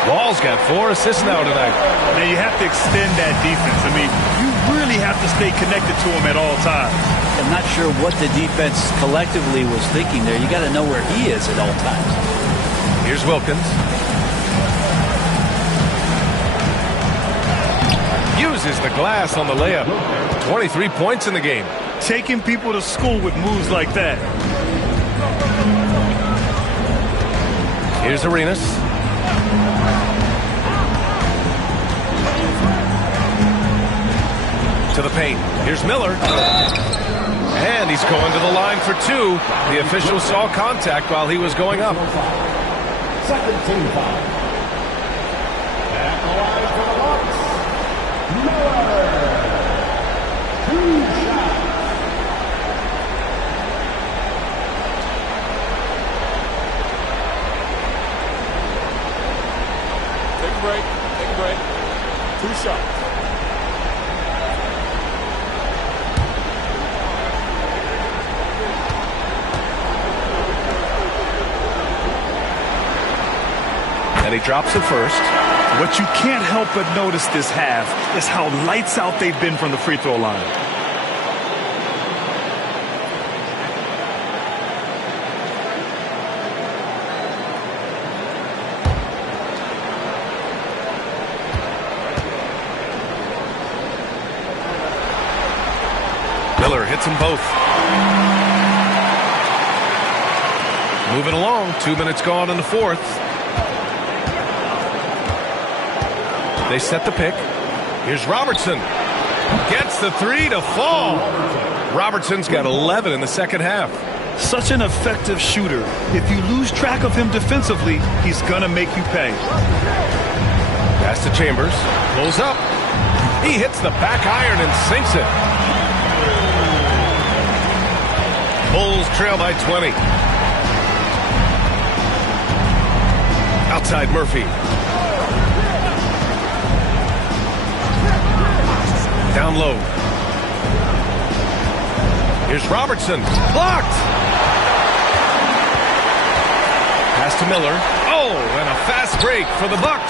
Wall's got 4 assists now tonight. Now you have to extend that defense. I mean, you really have to stay connected to him at all times. I'm not sure what the defense collectively was thinking there. You got to know where he is at all times. Here's Wilkins. Uses the glass on the layup. 23 points in the game. Taking people to school with moves like that. Here's Arenas. To the paint. Here's Miller. And he's going to the line for two. The official saw contact while he was going up. Second team foul. At the line for the Bucks, Miller. 2 shots. Take a break. Take a break. 2 shots. And he drops it first. What you can't help but notice this half is how lights out they've been from the free throw line. Miller hits them both. Moving along. 2 minutes gone in the fourth. They set the pick. Here's Robertson. Gets the three to fall. Robertson's got 11 in the second half. Such an effective shooter. If you lose track of him defensively, he's going to make you pay. Pass to Chambers. Pulls up. He hits the back iron and sinks it. Bulls trail by 20. Outside Murphy. Down low. Here's Robertson. Blocked. Pass to Miller. Oh, and a fast break for the Bucks.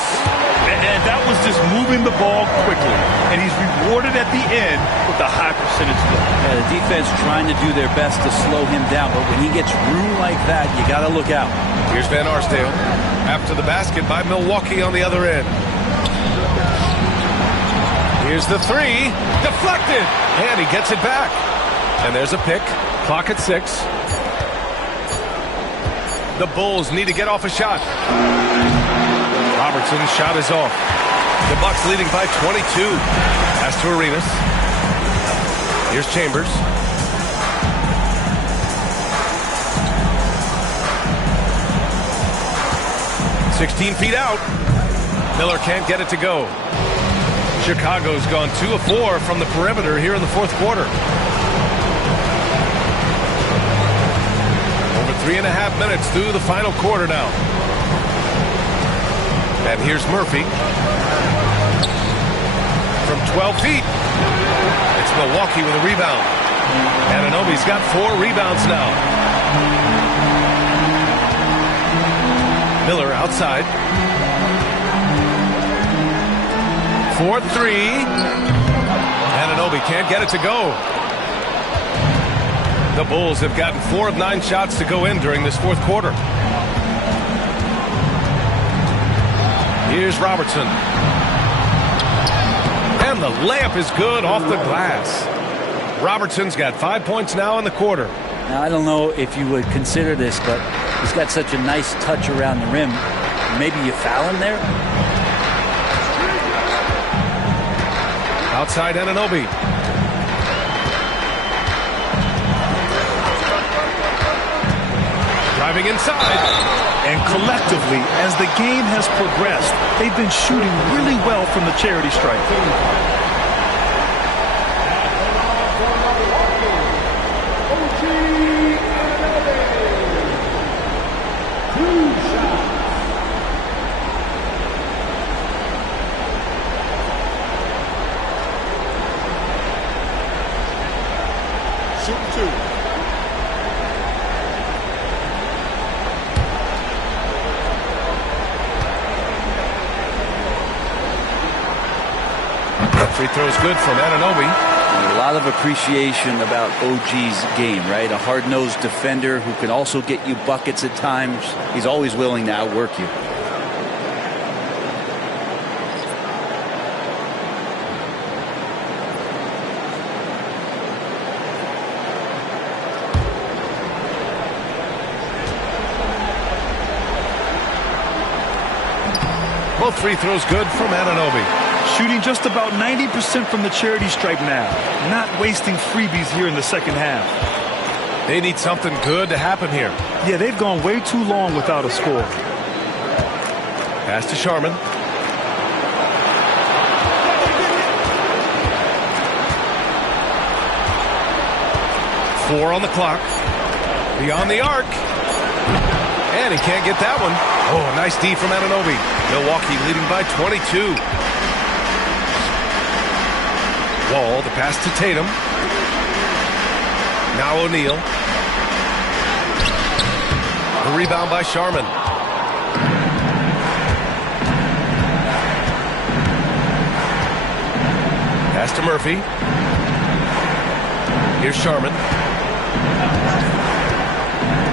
And that was just moving the ball quickly. And he's rewarded at the end with a high percentage look. Yeah, the defense trying to do their best to slow him down, but when he gets room like that, you got to look out. Here's Van Arsdale. After the basket by Milwaukee on the other end. Here's the three. Deflected. And he gets it back. And there's a pick. Clock at 6. The Bulls need to get off a shot. Robertson's shot is off. The Bucks leading by 22. Pass to Arenas. Here's Chambers. "16 feet out. Miller can't get it to go. Chicago's gone 2 of 4 from the perimeter here in the fourth quarter. Over 3.5 minutes through the final quarter now. And here's Murphy. From 12 feet. It's Milwaukee with a rebound. Anunoby's got 4 rebounds now. Miller outside. 4-3. Anunoby can't get it to go. The Bulls have gotten 4 of 9 shots to go in during this fourth quarter. Here's Robertson. And the layup is good off the glass. Robertson's got 5 points now in the quarter. Now, I don't know if you would consider this, but he's got such a nice touch around the rim. Maybe you foul him there? Outside Anunoby. Driving inside. And collectively, as the game has progressed, they've been shooting really well from the charity stripe. Free throw's good from Anunoby. A lot of appreciation about OG's game, right? A hard-nosed defender who can also get you buckets at times. He's always willing to outwork you. Both free throws good from Anunoby. Shooting just about 90% from the charity stripe now. Not wasting freebies here in the second half. They need something good to happen here. Yeah, they've gone way too long without a score. Pass to Sharman. Four on the clock. Beyond the arc. And he can't get that one. Oh, a nice D from Anunoby. Milwaukee leading by 22. Wall, the pass to Tatum. Now O'Neal. The rebound by Sharman. Pass to Murphy. Here's Sharman.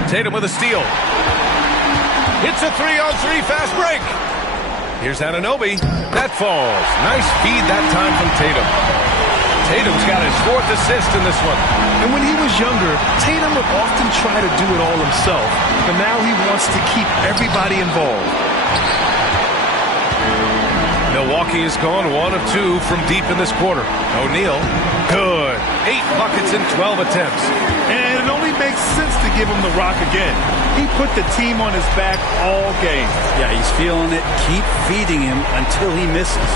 Tatum with a steal. It's a 3-on-3 fast break. Here's Anunoby. That falls. Nice feed that time from Tatum. Tatum's got his 4th assist in this one. And when he was younger, Tatum would often try to do it all himself. But now he wants to keep everybody involved. Milwaukee has gone 1 of 2 from deep in this quarter. O'Neal, good. 8 buckets in 12 attempts. And it only makes sense to give him the rock again. He put the team on his back all game. Yeah, he's feeling it. Keep feeding him until he misses.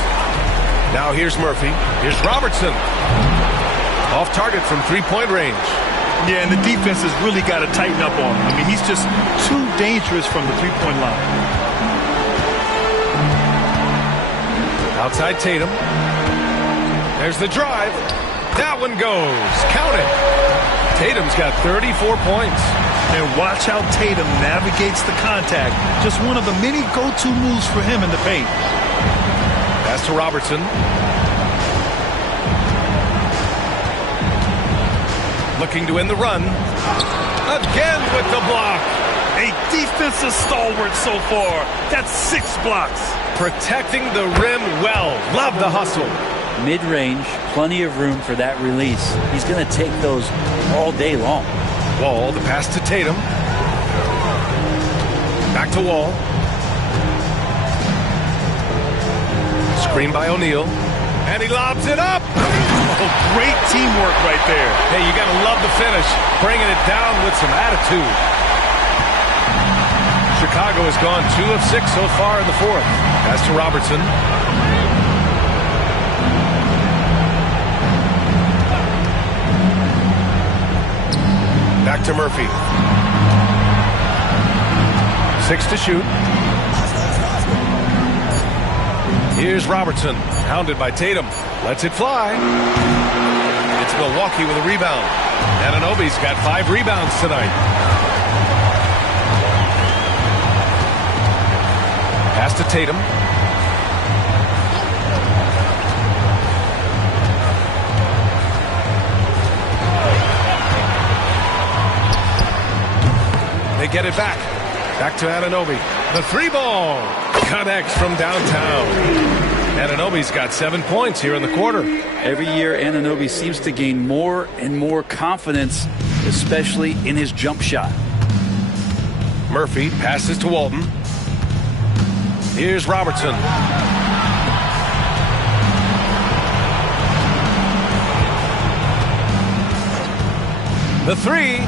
Now here's Murphy. Here's Robertson. Off target from 3-point range. Yeah, and the defense has really got to tighten up on him. I mean, he's just too dangerous from the 3-point line. Outside Tatum. There's the drive. That one goes. Count it. Tatum's got 34 points. And watch how Tatum navigates the contact. Just one of the many go-to moves for him in the paint. Pass to Robertson. Looking to end the run. Again with the block. A defensive stalwart so far. That's 6 blocks. Protecting the rim well. Love the hustle. Mid-range, plenty of room for that release. He's going to take those all day long. Wall, the pass to Tatum. Back to Wall. Screen by O'Neal. And he lobs it up. Oh, great teamwork right there. Hey, you got to love the finish. Bringing it down with some attitude. Chicago has gone 2 of 6 so far in the 4th. Pass to Robertson. Back to Murphy. 6 to shoot. Here's Robertson, hounded by Tatum. Lets it fly. It's Milwaukee with a rebound. Anunoby's got 5 rebounds tonight. Pass to Tatum. They get it back. Back to Anunoby. The 3-ball connects from downtown. Anunoby's got 7 points here in the quarter. Every year, Anunoby seems to gain more and more confidence, especially in his jump shot. Murphy passes to Walton. Here's Robertson. The 3.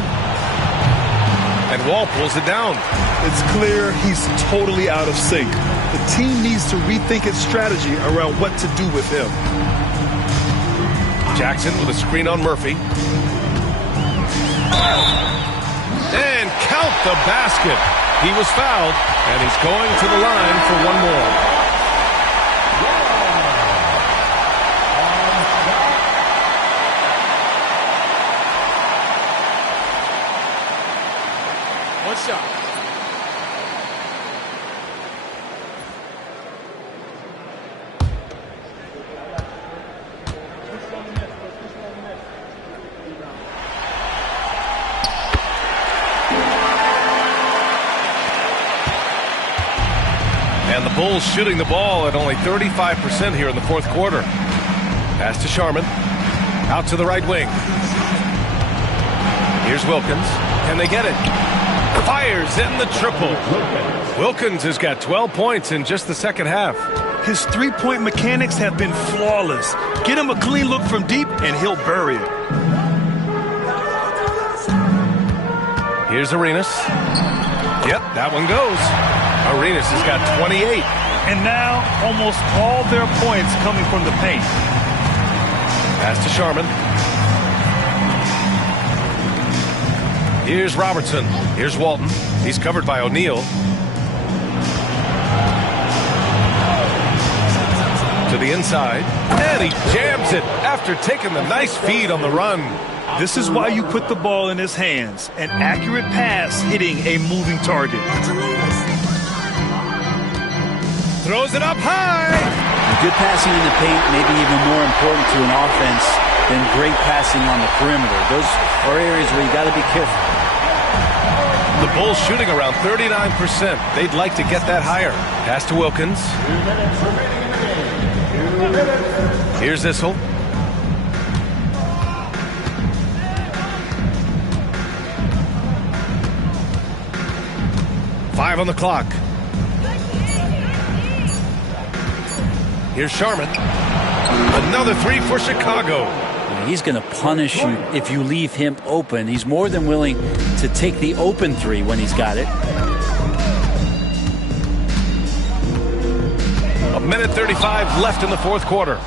And Wall pulls it down. It's clear he's totally out of sync. The team needs to rethink its strategy around what to do with him. Jackson with a screen on Murphy. And count the basket. He was fouled, and he's going to the line for one more. One shot. And the Bulls shooting the ball at only 35% here in the 4th quarter. Pass to Sharman. Out to the right wing. Here's Wilkins. Can they get it? Fires in the triple. Wilkins has got 12 points in just the second half. His three-point mechanics have been flawless. Get him a clean look from deep, and he'll bury it. Here's Arenas. Yep, that one goes. Arenas has got 28. And now, almost all their points coming from the paint. Pass to Sharman. Here's Robertson. Here's Walton. He's covered by O'Neal. To the inside. And he jams it after taking the nice feed on the run. This is why you put the ball in his hands. An accurate pass hitting a moving target. Throws it up high. Good passing in the paint may be even more important to an offense than great passing on the perimeter. Those are areas where you got to be careful. The Bulls shooting around 39%. They'd like to get that higher. Pass to Wilkins. Here's Issel. Five on the clock. Here's Sharman. Another three for Chicago. He's going to punish you if you leave him open. He's more than willing to take the open three when he's got it. A minute 35 left in the fourth quarter.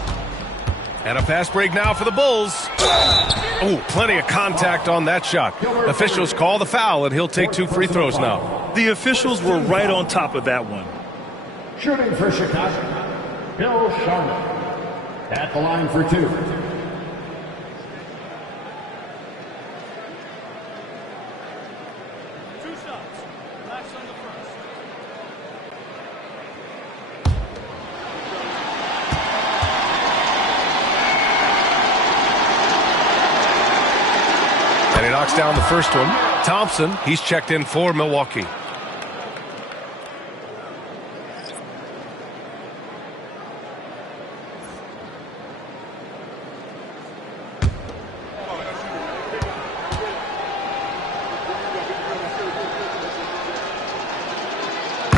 And a fast break now for the Bulls. Oh, plenty of contact on that shot. Officials call the foul, and he'll take 2 free throws now. The officials were right on top of that one. Shooting for Chicago, Bill Sharman. At the line for 2. And he knocks down the first one. Thompson, he's checked in for Milwaukee.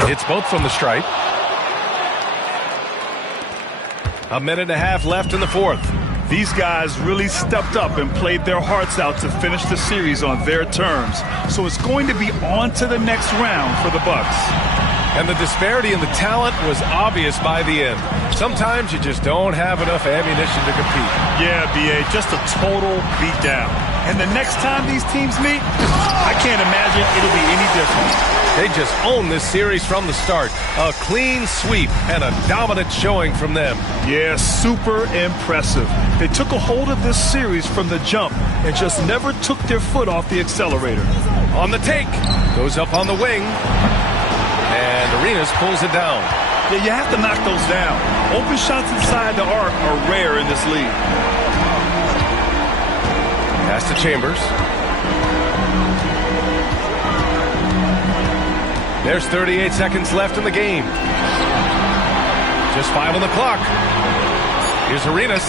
It's both from the stripe. A minute and a half left in the fourth. These guys really stepped up and played their hearts out to finish the series on their terms. So it's going to be on to the next round for the Bucks. And the disparity in the talent was obvious by the end. Sometimes you just don't have enough ammunition to compete. Yeah, B.A., just a total beatdown. And the next time these teams meet, I can't imagine it'll be any different. They just own this series from the start. A clean sweep and a dominant showing from them. Yeah, super impressive. They took a hold of this series from the jump and just never took their foot off the accelerator. On the take. Goes up on the wing. And Arenas pulls it down. Yeah, you have to knock those down. Open shots inside the arc are rare in this league. Pass to Chambers. There's 38 seconds left in the game. Just 5 on the clock. Here's Arenas.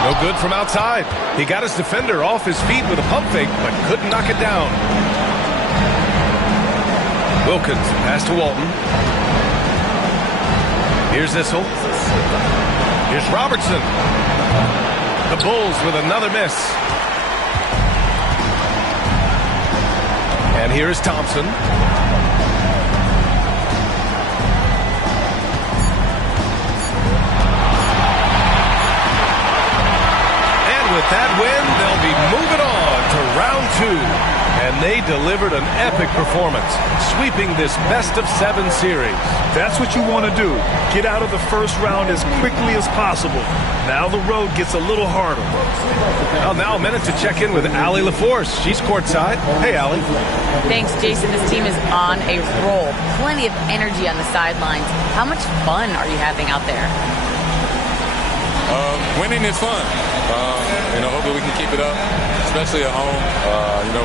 No good from outside. He got his defender off his feet with a pump fake, but couldn't knock it down. Wilkins, pass to Walton. Here's Issel. Here's Robertson. The Bulls with another miss. And here is Thompson. And with that win, they'll be moving on to round 2. And they delivered an epic performance, sweeping this best-of-7 series. That's what you want to do. Get out of the first round as quickly as possible. Now the road gets a little harder. Well, now a minute to check in with Allie LaForce. She's courtside. Hey, Allie. Thanks, Jason. This team is on a roll. Plenty of energy on the sidelines. How much fun are you having out there? Winning is fun. Hopefully we can keep it up, especially at home.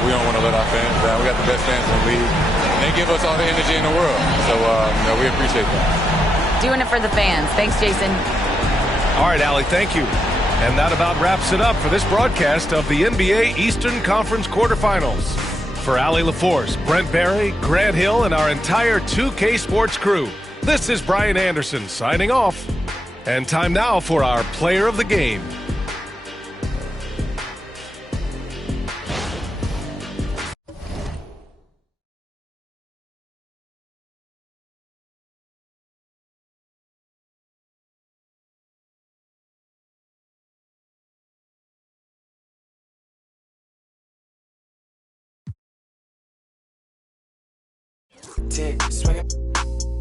We don't want to let our fans down. We got the best fans in the league. And they give us all the energy in the world. So, we appreciate that. Doing it for the fans. Thanks, Jason. All right, Allie, thank you. And that about wraps it up for this broadcast of the NBA Eastern Conference quarterfinals. For Allie LaForce, Brent Barry, Grant Hill, and our entire 2K Sports crew, this is Brian Anderson signing off. And time now for our player of the game. Tick, swing it.